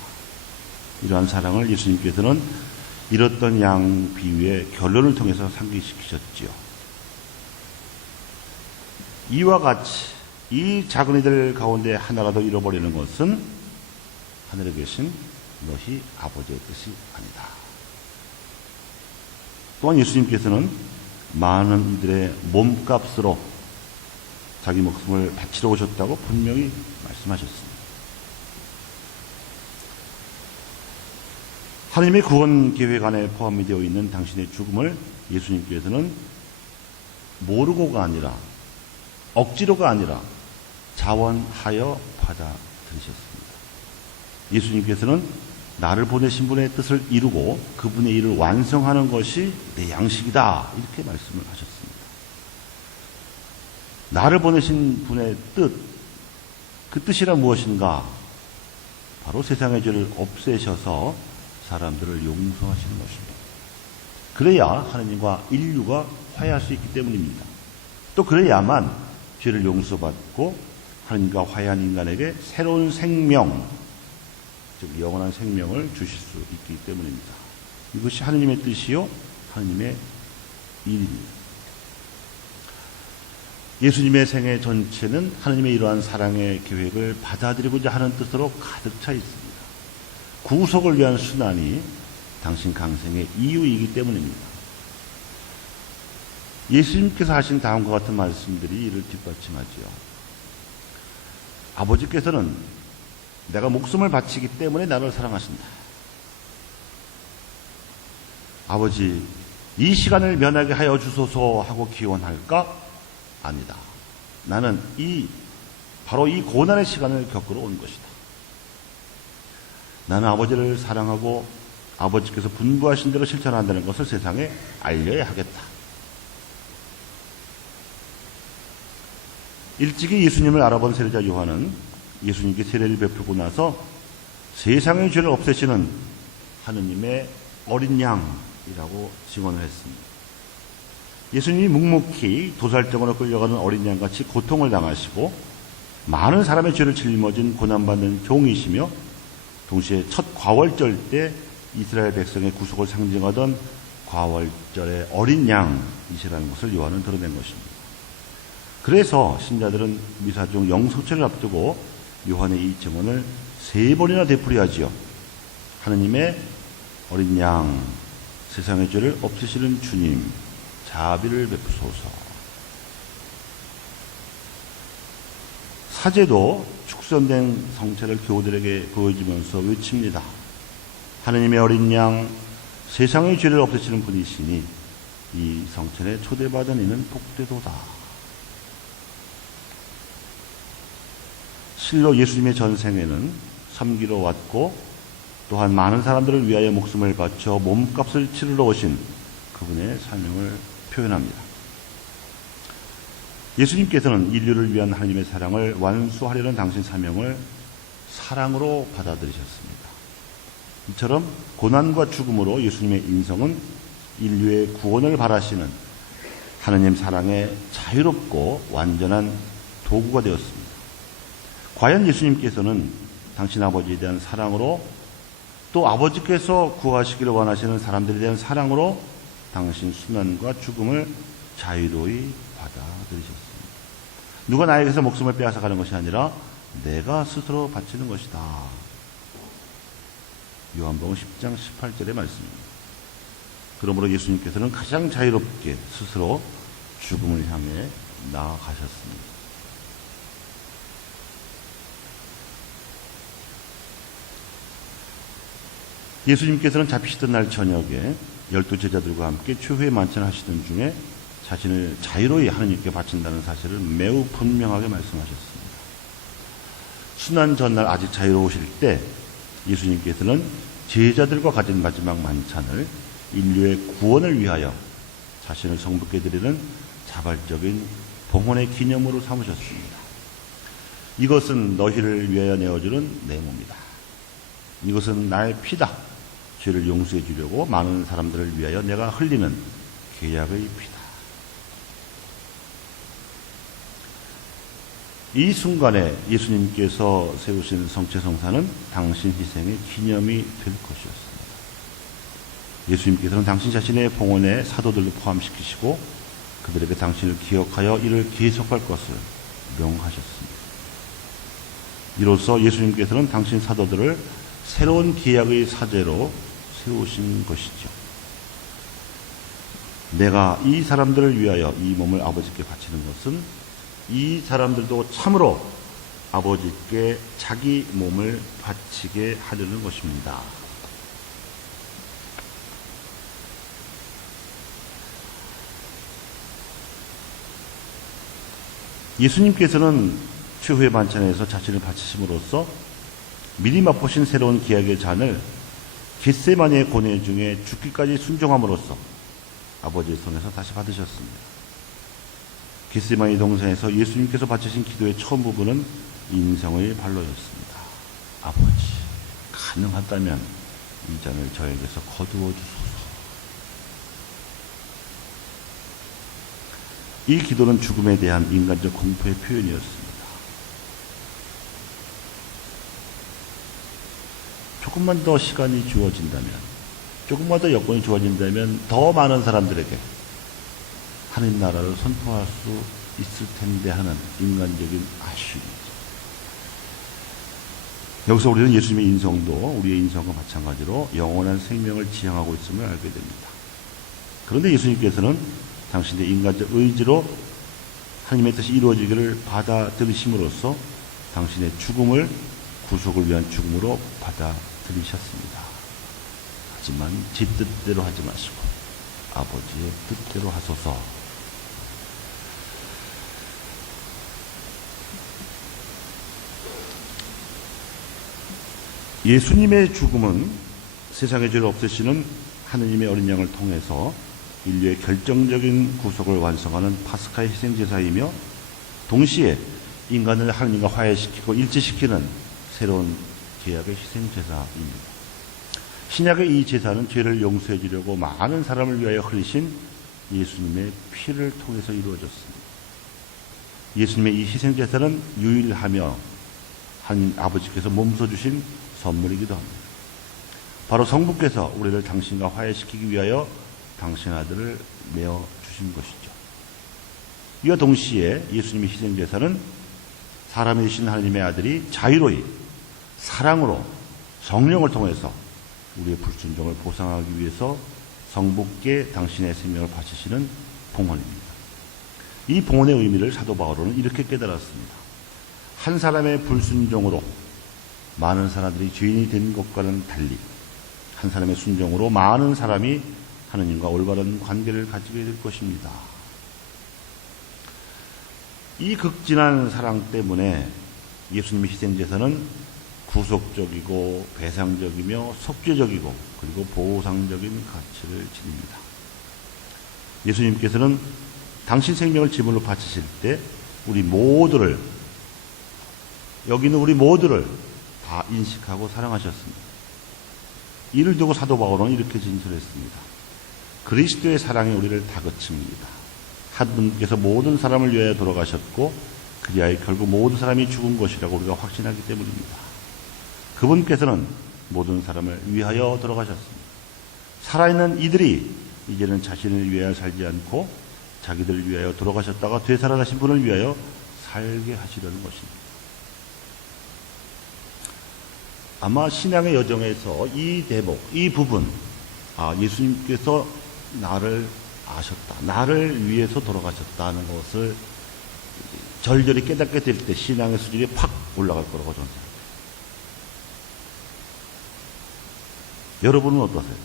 이러한 사랑을 예수님께서는 잃었던 양 비유의 결론을 통해서 상기시키셨지요. 이와 같이 이 작은 이들 가운데 하나라도 잃어버리는 것은 하늘에 계신 너희 아버지의 뜻이 아니다. 또한 예수님께서는 많은 이들의 몸값으로 자기 목숨을 바치러 오셨다고 분명히 말씀하셨습니다. 하나님의 구원 계획 안에 포함이 되어 있는 당신의 죽음을 예수님께서는 모르고가 아니라 억지로가 아니라 자원하여 받아들이셨습니다. 예수님께서는 나를 보내신 분의 뜻을 이루고 그분의 일을 완성하는 것이 내 양식이다 이렇게 말씀을 하셨습니다. 나를 보내신 분의 뜻, 그 뜻이란 무엇인가? 바로 세상의 죄를 없애셔서 사람들을 용서하시는 것입니다. 그래야 하나님과 인류가 화해할 수 있기 때문입니다. 또 그래야만 죄를 용서받고 하나님과 화해한 인간에게 새로운 생명, 즉 영원한 생명을 주실 수 있기 때문입니다. 이것이 하나님의 뜻이요 하나님의 일입니다. 예수님의 생애 전체는 하나님의 이러한 사랑의 계획을 받아들이고자 하는 뜻으로 가득 차 있습니다. 구속을 위한 순환이 당신 강생의 이유이기 때문입니다. 예수님께서 하신 다음과 같은 말씀들이 이를 뒷받침하지요. 아버지께서는 내가 목숨을 바치기 때문에 나를 사랑하신다. 아버지, 이 시간을 면하게 하여 주소서 하고 기원할까? 아니다. 나는 바로 이 고난의 시간을 겪으러 온 것이다. 나는 아버지를 사랑하고 아버지께서 분부하신 대로 실천한다는 것을 세상에 알려야 하겠다. 일찍이 예수님을 알아본 세례자 요한은 예수님께 세례를 베풀고 나서 세상의 죄를 없애시는 하느님의 어린 양이라고 증언을 했습니다. 예수님이 묵묵히 도살장으로 끌려가는 어린 양같이 고통을 당하시고 많은 사람의 죄를 짊어진 고난받는 종이시며 동시에 첫 과월절 때 이스라엘 백성의 구속을 상징하던 과월절의 어린 양이시라는 것을 요한은 드러낸 것입니다. 그래서 신자들은 미사 중 영소체를 앞두고 요한의 이 증언을 3번이나 되풀이하지요. 하느님의 어린 양, 세상의 죄를 없애시는 주님, 자비를 베푸소서. 사제도 축선된 성체를 교우들에게 보여주면서 외칩니다. 하느님의 어린 양, 세상의 죄를 없애시는 분이시니 이 성천에 초대받은 이는 복되도다. 실로 예수님의 전생에는 섬기러 왔고 또한 많은 사람들을 위하여 목숨을 바쳐 몸값을 치르러 오신 그분의 사명을 표현합니다. 예수님께서는 인류를 위한 하나님의 사랑을 완수하려는 당신 사명을 사랑으로 받아들이셨습니다. 이처럼 고난과 죽음으로 예수님의 인성은 인류의 구원을 바라시는 하나님 사랑의 자유롭고 완전한 도구가 되었습니다. 과연 예수님께서는 당신 아버지에 대한 사랑으로 또 아버지께서 구하시기를 원하시는 사람들에 대한 사랑으로 당신 순환과 죽음을 자유로이 받아들이셨습니다. 누가 나에게서 목숨을 빼앗아가는 것이 아니라 내가 스스로 바치는 것이다. 요한복음 10장 18절의 말씀입니다. 그러므로 예수님께서는 가장 자유롭게 스스로 죽음을 향해 나아가셨습니다. 예수님께서는 잡히시던 날 저녁에 12제자들과 함께 최후의 만찬을 하시던 중에 자신을 자유로이 하느님께 바친다는 사실을 매우 분명하게 말씀하셨습니다. 순환 전날 아직 자유로우실 때 예수님께서는 제자들과 가진 마지막 만찬을 인류의 구원을 위하여 자신을 성부께 드리는 자발적인 봉헌의 기념으로 삼으셨습니다. 이것은 너희를 위하여 내어주는 내 몸이다. 이것은 나의 피다. 죄를 용서해 주려고 많은 사람들을 위하여 내가 흘리는 계약의 피다. 이 순간에 예수님께서 세우신 성체성사는 당신 희생의 기념이 될 것이었습니다. 예수님께서는 당신 자신의 봉헌에 사도들을 포함시키시고 그들에게 당신을 기억하여 이를 계속할 것을 명하셨습니다. 이로써 예수님께서는 당신 사도들을 새로운 계약의 사제로 세우신 것이죠. 내가 이 사람들을 위하여 이 몸을 아버지께 바치는 것은 이 사람들도 참으로 아버지께 자기 몸을 바치게 하려는 것입니다. 예수님께서는 최후의 만찬에서 자신을 바치심으로써 미리 맛보신 새로운 계약의 잔을 겟세마니의 고뇌 중에 죽기까지 순종함으로써 아버지의 손에서 다시 받으셨습니다. 겟세마니 동산에서 예수님께서 바치신 기도의 처음 부분은 인성의 발로였습니다. 아버지, 가능하다면 이 잔을 저에게서 거두어 주소서. 이 기도는 죽음에 대한 인간적 공포의 표현이었습니다. 조금만 더 시간이 주어진다면, 조금만 더 여건이 주어진다면 더 많은 사람들에게 하나님 나라를 선포할 수 있을 텐데 하는 인간적인 아쉬움이죠. 여기서 우리는 예수님의 인성도 우리의 인성과 마찬가지로 영원한 생명을 지향하고 있음을 알게 됩니다. 그런데 예수님께서는 당신의 인간적 의지로 하나님의 뜻이 이루어지기를 받아들이심으로써 당신의 죽음을 구속을 위한 죽음으로 받아들이셨습니다. 하지만 제 뜻대로 하지 마시고 아버지의 뜻대로 하소서. 예수님의 죽음은 세상의 죄를 없애시는 하느님의 어린 양을 통해서 인류의 결정적인 구속을 완성하는 파스카의 희생제사이며 동시에 인간을 하느님과 화해시키고 일치시키는 새로운 계약의 희생제사입니다. 신약의 이 제사는 죄를 용서해 주려고 많은 사람을 위하여 흘리신 예수님의 피를 통해서 이루어졌습니다. 예수님의 이 희생제사는 유일하며 하나님 아버지께서 몸소 주신 선물이기도 합니다. 바로 성부께서 우리를 당신과 화해시키기 위하여 당신 아들을 내어 주신 것이죠. 이와 동시에 예수님의 희생제사는 사람이 되신 하나님의 아들이 자유로이 사랑으로 성령을 통해서 우리의 불순종을 보상하기 위해서 성부께 당신의 생명을 바치시는 봉헌입니다. 이 봉헌의 의미를 사도 바울은 이렇게 깨달았습니다. 한 사람의 불순종으로 많은 사람들이 죄인이 된 것과는 달리 한 사람의 순종으로 많은 사람이 하느님과 올바른 관계를 가지게 될 것입니다. 이 극진한 사랑 때문에 예수님의 희생제사는 구속적이고 배상적이며 속죄적이고 그리고 보상적인 가치를 지닙니다. 예수님께서는 당신 생명을 제물로 바치실 때 여기는 우리 모두를 다 인식하고 사랑하셨습니다. 이를 두고 사도 바울은 이렇게 진술했습니다. 그리스도의 사랑이 우리를 다그칩니다. 한 분께서 모든 사람을 위하여 돌아가셨고 그리하여 결국 모든 사람이 죽은 것이라고 우리가 확신하기 때문입니다. 그분께서는 모든 사람을 위하여 돌아가셨습니다. 살아있는 이들이 이제는 자신을 위하여 살지 않고 자기들을 위하여 돌아가셨다가 되살아나신 분을 위하여 살게 하시려는 것입니다. 아마 신앙의 여정에서 이 대목, 이 부분, 예수님께서 나를 아셨다, 나를 위해서 돌아가셨다는 것을 절절히 깨닫게 될 때 신앙의 수준이 팍 올라갈 거라고 저는 생각합니다. 여러분은 어떠세요?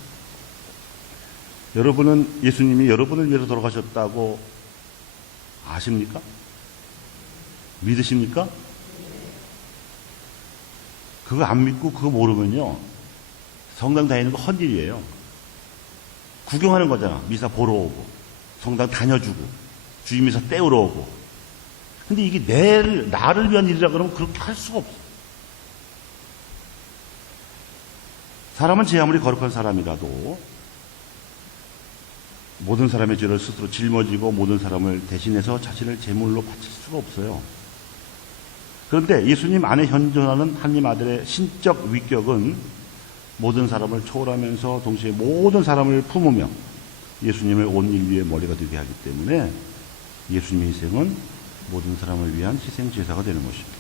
여러분은 예수님이 여러분을 위해서 돌아가셨다고 아십니까? 믿으십니까? 그거 안 믿고 그거 모르면요, 성당 다니는 거 헛일이에요. 구경하는 거잖아. 미사 보러 오고 성당 다녀주고 주임미사 때우러 오고. 근데 이게 나를 위한 일이라 그러면 그렇게 할 수가 없어. 사람은 제 아무리 거룩한 사람이라도 모든 사람의 죄를 스스로 짊어지고 모든 사람을 대신해서 자신을 제물로 바칠 수가 없어요. 그런데 예수님 안에 현존하는 하나님 아들의 신적 위격은 모든 사람을 초월하면서 동시에 모든 사람을 품으며 예수님을 온 인류의 머리가 되게 하기 때문에 예수님의 희생은 모든 사람을 위한 희생 제사가 되는 것입니다.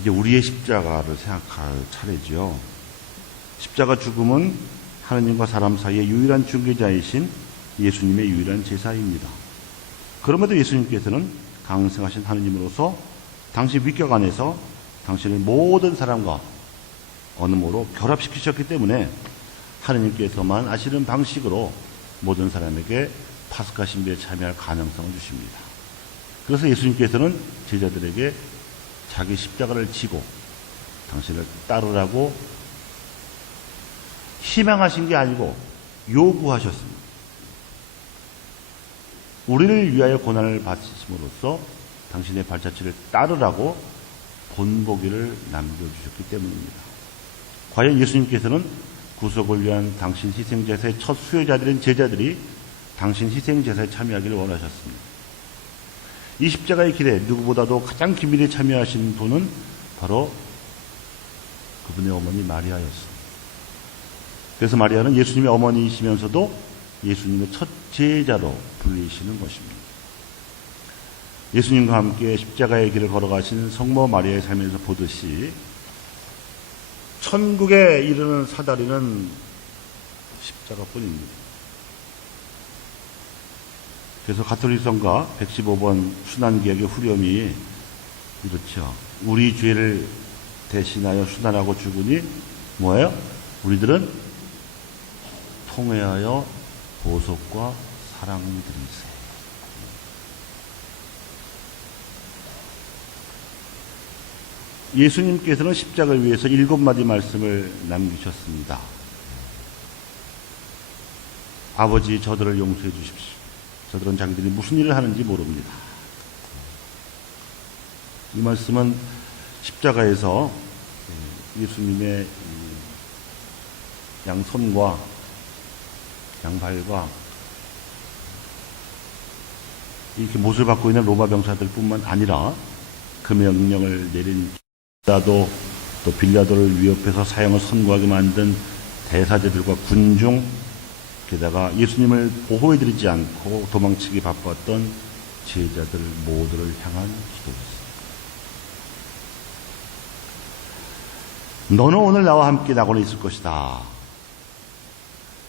이제 우리의 십자가를 생각할 차례죠. 십자가 죽음은 하느님과 사람 사이의 유일한 중개자이신 예수님의 유일한 제사입니다. 그럼에도 예수님께서는 강성하신 하느님으로서 당신 위격 안에서 당신을 모든 사람과 언음으로 결합시키셨기 때문에 하느님께서만 아시는 방식으로 모든 사람에게 파스카 신비에 참여할 가능성을 주십니다. 그래서 예수님께서는 제자들에게 자기 십자가를 지고 당신을 따르라고 희망하신 게 아니고 요구하셨습니다. 우리를 위하여 고난을 받으심으로써 당신의 발자취를 따르라고 본보기를 남겨주셨기 때문입니다. 과연 예수님께서는 구속을 위한 당신 희생제사의 첫 수혜자들인 제자들이 당신 희생제사에 참여하기를 원하셨습니다. 이 십자가의 길에 누구보다도 가장 긴밀히 참여하신 분은 바로 그분의 어머니 마리아였습니다. 그래서 마리아는 예수님의 어머니이시면서도 예수님의 첫 제자로 불리시는 것입니다. 예수님과 함께 십자가의 길을 걸어가신 성모 마리아의 삶에서 보듯이 천국에 이르는 사다리는 십자가뿐입니다. 그래서 가톨릭 성가 115번 순환기약의 후렴이 이렇죠. 우리 죄를 대신하여 순환하고 죽으니 뭐예요? 우리들은 통회하여 보속과 사랑 드리세. 예수님께서는 십자가를 위해서 7마디 말씀을 남기셨습니다. 아버지, 저들을 용서해 주십시오. 저들은 자기들이 무슨 일을 하는지 모릅니다. 이 말씀은 십자가에서 예수님의 양손과 양발과 이렇게 못을 받고 있는 로마 병사들뿐만 아니라 그 명령을 내린 빌라도, 또 빌라도를 위협해서 사형을 선고하게 만든 대사제들과 군중, 게다가 예수님을 보호해드리지 않고 도망치기 바빴던 제자들 모두를 향한 기도였습니다. 너는 오늘 나와 함께 낙원에 있을 것이다.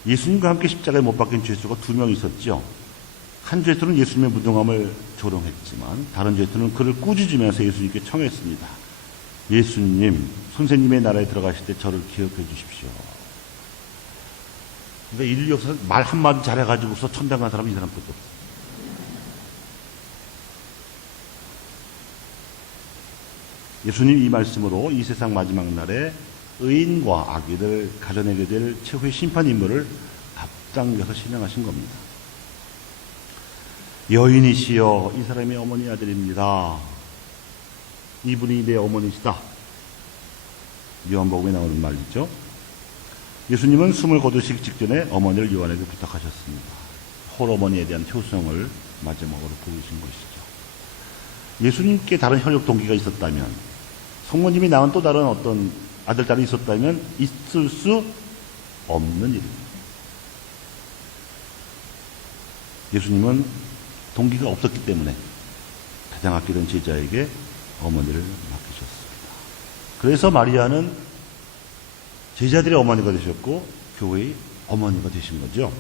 예수님과 함께 십자가에 못 박힌 죄수가 2명 있었죠. 한 죄수는 예수님의 무능함을 조롱했지만 다른 죄수는 그를 꾸짖으면서 예수님께 청했습니다. 예수님, 선생님의 나라에 들어가실 때 저를 기억해 주십시오. 그러니까 인류 역사에서 말 한마디 잘해가지고서 천당 간 사람은 이 사람밖에 없어요. 예수님 이 말씀으로 이 세상 마지막 날에 의인과 악인을 가려내게 될 최후의 심판 인물을 앞당겨서 신앙하신 겁니다. 여인이시여, 이 사람이 어머니 아들입니다. 이분이 내 어머니시다. 요한복음에 나오는 말이죠. 예수님은 숨을 거두시기 직전에 어머니를 요한에게 부탁하셨습니다. 홀어머니에 대한 효성을 마지막으로 보이신 것이죠. 예수님께 다른 혈육 동기가 있었다면, 성모님이 낳은 또 다른 어떤 아들, 딸이 있었다면 있을 수 없는 일입니다. 예수님은 동기가 없었기 때문에 가장 아끼던 제자에게 어머니를 맡기셨습니다. 그래서 마리아는 제자들의 어머니가 되셨고 교회의 어머니가 되신 거죠.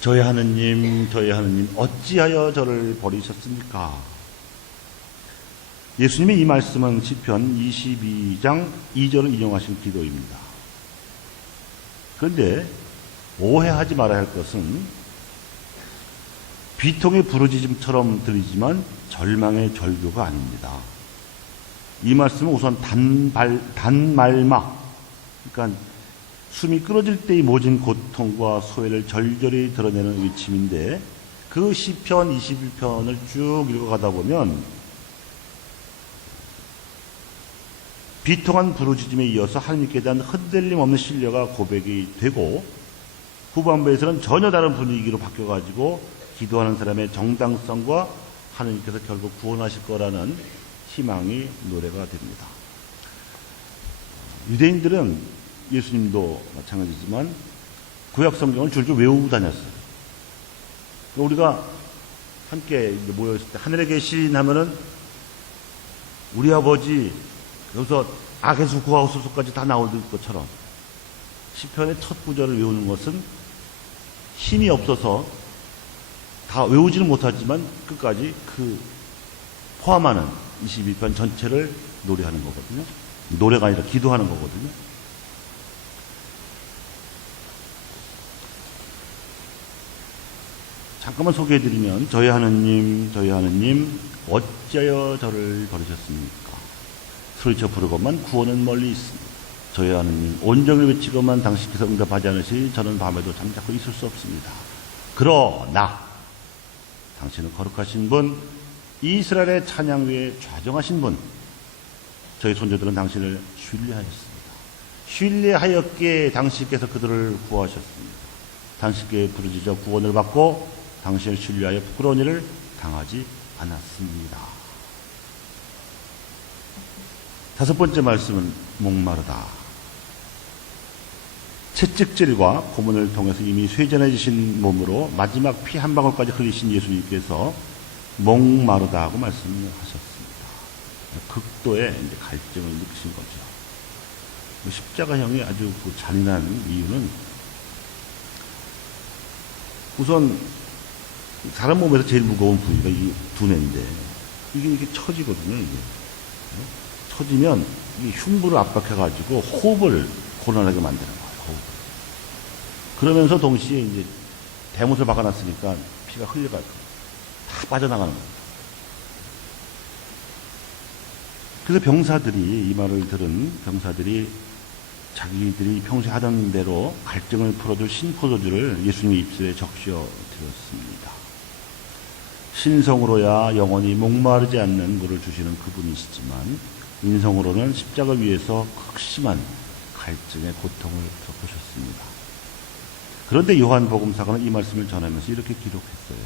저의 하느님, 저의 하느님, 어찌하여 저를 버리셨습니까? 예수님의 이 말씀은 시편 22장 2절을 인용하신 기도입니다. 그런데 오해하지 말아야 할 것은 비통의 부르짖음처럼 들리지만 절망의 절규가 아닙니다. 이 말씀은 우선 단말마, 그러니까 숨이 끊어질 때의 모진 고통과 소외를 절절히 드러내는 외침인데, 그 시편 21편을 쭉 읽어가다 보면 비통한 부르짖음에 이어서 하나님께 대한 흔들림 없는 신뢰가 고백이 되고, 후반부에서는 전혀 다른 분위기로 바뀌어가지고 기도하는 사람의 정당성과 하나님께서 결국 구원하실 거라는 희망이 노래가 됩니다. 유대인들은 예수님도 마찬가지지만 구약 성경을 줄줄 외우고 다녔어요. 우리가 함께 모여있을 때 하늘에 계신 하면은 우리 아버지, 여기서 악에서 구하옵소서까지 다 나올 것처럼 시편의 첫 구절을 외우는 것은 힘이 없어서 다 외우지는 못하지만 끝까지 그 포함하는 22편 전체를 노래하는 거거든요. 노래가 아니라 기도하는 거거든요. 잠깐만 소개해드리면, 저희 하느님, 저희 하느님, 어찌하여 저를 버리셨습니까? 소리쳐 부르고만 구원은 멀리 있습니다. 저희 하느님, 온정을 외치고만 당신께서 응답하지 않으시 저는 밤에도 잠자코 있을 수 없습니다. 그러나 당신은 거룩하신 분, 이스라엘의 찬양 위에 좌정하신 분, 저희 손자들은 당신을 신뢰하였습니다. 신뢰하였기에 당신께서 그들을 구하셨습니다. 당신께 부르짖어 구원을 받고 당신을 신뢰하여 부끄러운 일을 당하지 않았습니다. 5번째 말씀은 목마르다. 채찍질과 고문을 통해서 이미 쇠전해지신 몸으로 마지막 피 한 방울까지 흘리신 예수님께서 목마르다고 말씀하셨습니다. 극도의 갈증을 느끼신 거죠. 십자가형이 아주 잔인한 이유는, 우선 사람 몸에서 제일 무거운 부위가 이 두뇌인데 이게 처지거든요. 이게 처지면 이 흉부를 압박해가지고 호흡을 곤란하게 만드는 거예요. 호흡. 그러면서 동시에 이제 대못을 박아놨으니까 피가 흘려가고 다 빠져나가는 겁니다. 그래서 병사들이, 이 말을 들은 병사들이 자기들이 평소에 하던 대로 갈증을 풀어줄 신포도주를 예수님의 입술에 적셔 드렸습니다. 신성으로야 영원히 목마르지 않는 물을 주시는 그분이시지만 인성으로는 십자가 위에서 극심한 갈증의 고통을 겪으셨습니다. 그런데 요한복음사가는 이 말씀을 전하면서 이렇게 기록했어요.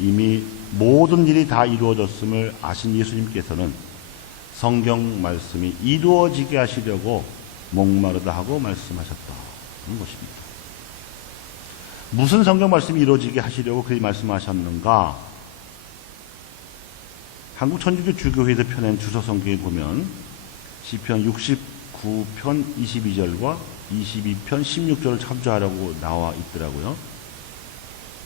이미 모든 일이 다 이루어졌음을 아신 예수님께서는 성경 말씀이 이루어지게 하시려고 목마르다 하고 말씀하셨다는 것입니다. 무슨 성경 말씀이 이루어지게 하시려고 그렇게 말씀하셨는가? 한국천주교 주교회에서 펴낸 주서성경에 보면 시편 69편 22절과 22편 16절을 참조하라고 나와 있더라고요.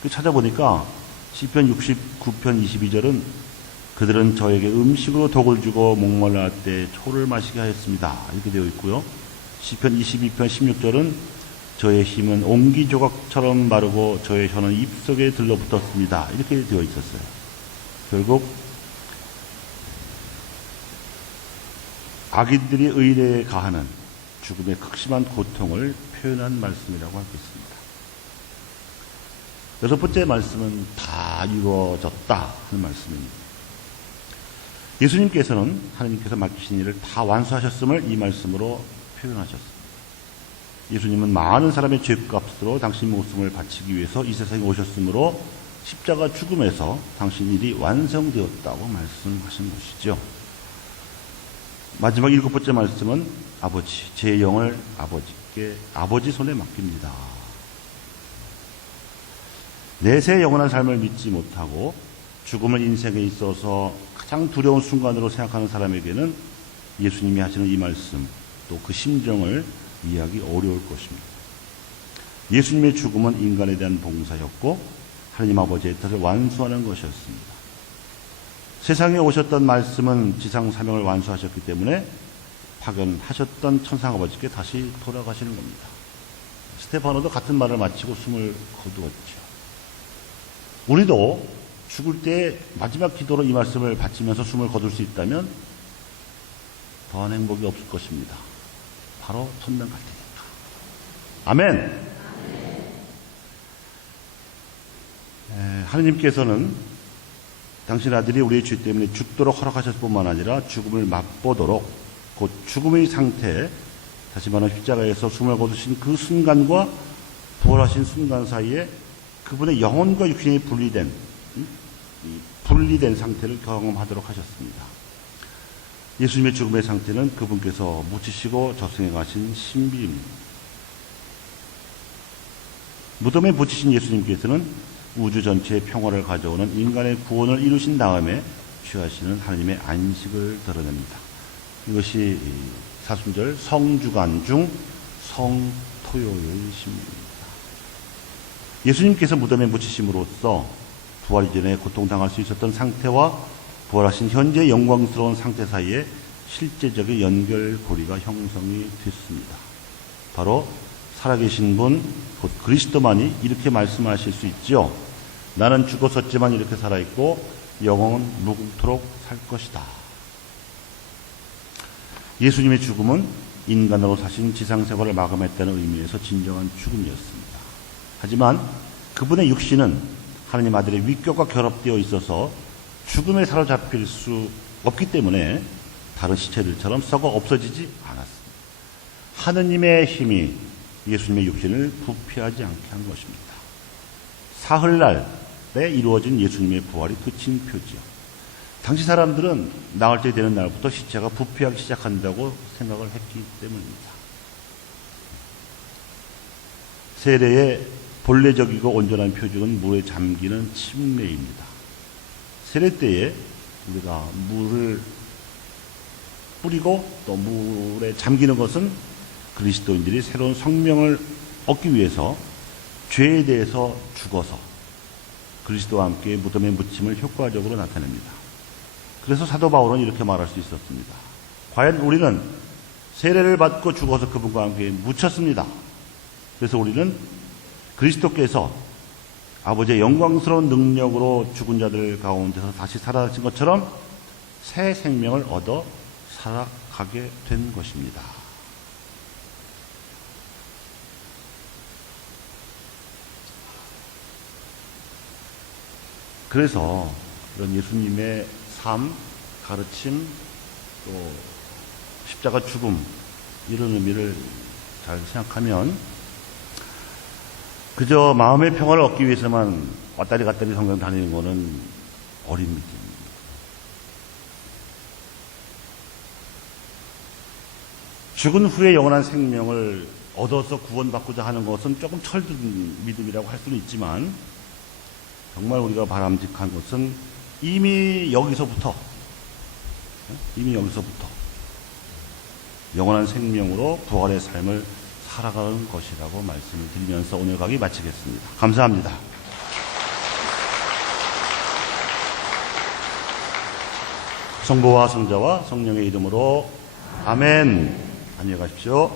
찾아보니까 시편 69편 22절은 그들은 저에게 음식으로 독을 주고 목말라 할 때 초를 마시게 하였습니다. 이렇게 되어 있고요. 시편 22편 16절은 저의 힘은 옹기조각처럼 마르고 저의 혀는 입속에 들러붙었습니다. 이렇게 되어 있었어요. 결국 악인들이 의뢰에 가하는 죽음의 극심한 고통을 표현한 말씀이라고 하겠습니다. 여섯 번째 말씀은 다 이루어졌다 하는 말씀입니다. 예수님께서는 하나님께서 맡기신 일을 다 완수하셨음을 이 말씀으로 표현하셨습니다. 예수님은 많은 사람의 죄값으로 당신 목숨을 바치기 위해서 이 세상에 오셨으므로 십자가 죽음에서 당신 일이 완성되었다고 말씀하신 것이죠. 마지막 일곱 번째 말씀은 아버지, 제 영을 아버지 손에 맡깁니다. 내세 영원한 삶을 믿지 못하고 죽음을 인생에 있어서 가장 두려운 순간으로 생각하는 사람에게는 예수님이 하시는 이 말씀, 또 그 심정을 이해하기 어려울 것입니다. 예수님의 죽음은 인간에 대한 봉사였고 하나님 아버지의 뜻을 완수하는 것이었습니다. 세상에 오셨던 말씀은 지상 사명을 완수하셨기 때문에 파견하셨던 천상 아버지께 다시 돌아가시는 겁니다. 스테파노도 같은 말을 마치고 숨을 거두었죠. 우리도 죽을 때 마지막 기도로 이 말씀을 바치면서 숨을 거둘 수 있다면 더한 행복이 없을 것입니다. 바로 천당 갈 테니까. 아멘. 하느님께서는 당신 아들이 우리의 죄 때문에 죽도록 허락하셨을 뿐만 아니라 죽음을 맛보도록 곧 죽음의 상태, 다시 말하면 십자가에서 숨을 거두신 그 순간과 부활하신 순간 사이에 그분의 영혼과 육신이 분리된 상태를 경험하도록 하셨습니다. 예수님의 죽음의 상태는 그분께서 묻히시고 저승에 가신 신비입니다. 무덤에 묻히신 예수님께서는 우주 전체의 평화를 가져오는 인간의 구원을 이루신 다음에 취하시는 하나님의 안식을 드러냅니다. 이것이 사순절 성주간 중 성토요일 신비입니다. 예수님께서 무덤에 묻히심으로써 부활 이전에 고통당할 수 있었던 상태와 부활하신 현재 영광스러운 상태 사이에 실제적인 연결고리가 형성이 됐습니다. 바로 살아계신 분, 곧 그리스도만이 이렇게 말씀하실 수 있죠. 나는 죽었었지만 이렇게 살아있고 영원은 무궁토록 살 것이다. 예수님의 죽음은 인간으로 사신 지상생활을 마감했다는 의미에서 진정한 죽음이었습니다. 하지만 그분의 육신은 하나님 아들의 위격과 결합되어 있어서 죽음에 사로잡힐 수 없기 때문에 다른 시체들처럼 썩어 없어지지 않았습니다. 하느님의 힘이 예수님의 육신을 부패하지 않게 한 것입니다. 사흘날에 이루어진 예수님의 부활이 그 징표지요. 당시 사람들은 나흘 때 되는 날부터 시체가 부패하기 시작한다고 생각을 했기 때문입니다. 세례의 본래적이고 온전한 표적은 물에 잠기는 침례입니다. 세례 때에 우리가 물을 뿌리고 또 물에 잠기는 것은 그리스도인들이 새로운 생명을 얻기 위해서 죄에 대해서 죽어서 그리스도와 함께 무덤에 묻힘을 효과적으로 나타냅니다. 그래서 사도 바울은 이렇게 말할 수 있었습니다. 과연 우리는 세례를 받고 죽어서 그분과 함께 묻혔습니다. 그래서 우리는 그리스도께서 아버지의 영광스러운 능력으로 죽은 자들 가운데서 다시 살아나신 것처럼 새 생명을 얻어 살아가게 된 것입니다. 그래서 이런 예수님의 삶, 가르침, 또 십자가 죽음, 이런 의미를 잘 생각하면 그저 마음의 평화를 얻기 위해서만 왔다리 갔다리 성경 다니는 것은 어린 믿음입니다. 죽은 후에 영원한 생명을 얻어서 구원받고자 하는 것은 조금 철든 믿음이라고 할 수는 있지만 정말 우리가 바람직한 것은 이미 여기서부터 영원한 생명으로 부활의 삶을 살아가는 것이라고 말씀을 드리면서 오늘 강의 마치겠습니다. 감사합니다. 성부와 성자와 성령의 이름으로 아멘. 안녕히 가십시오.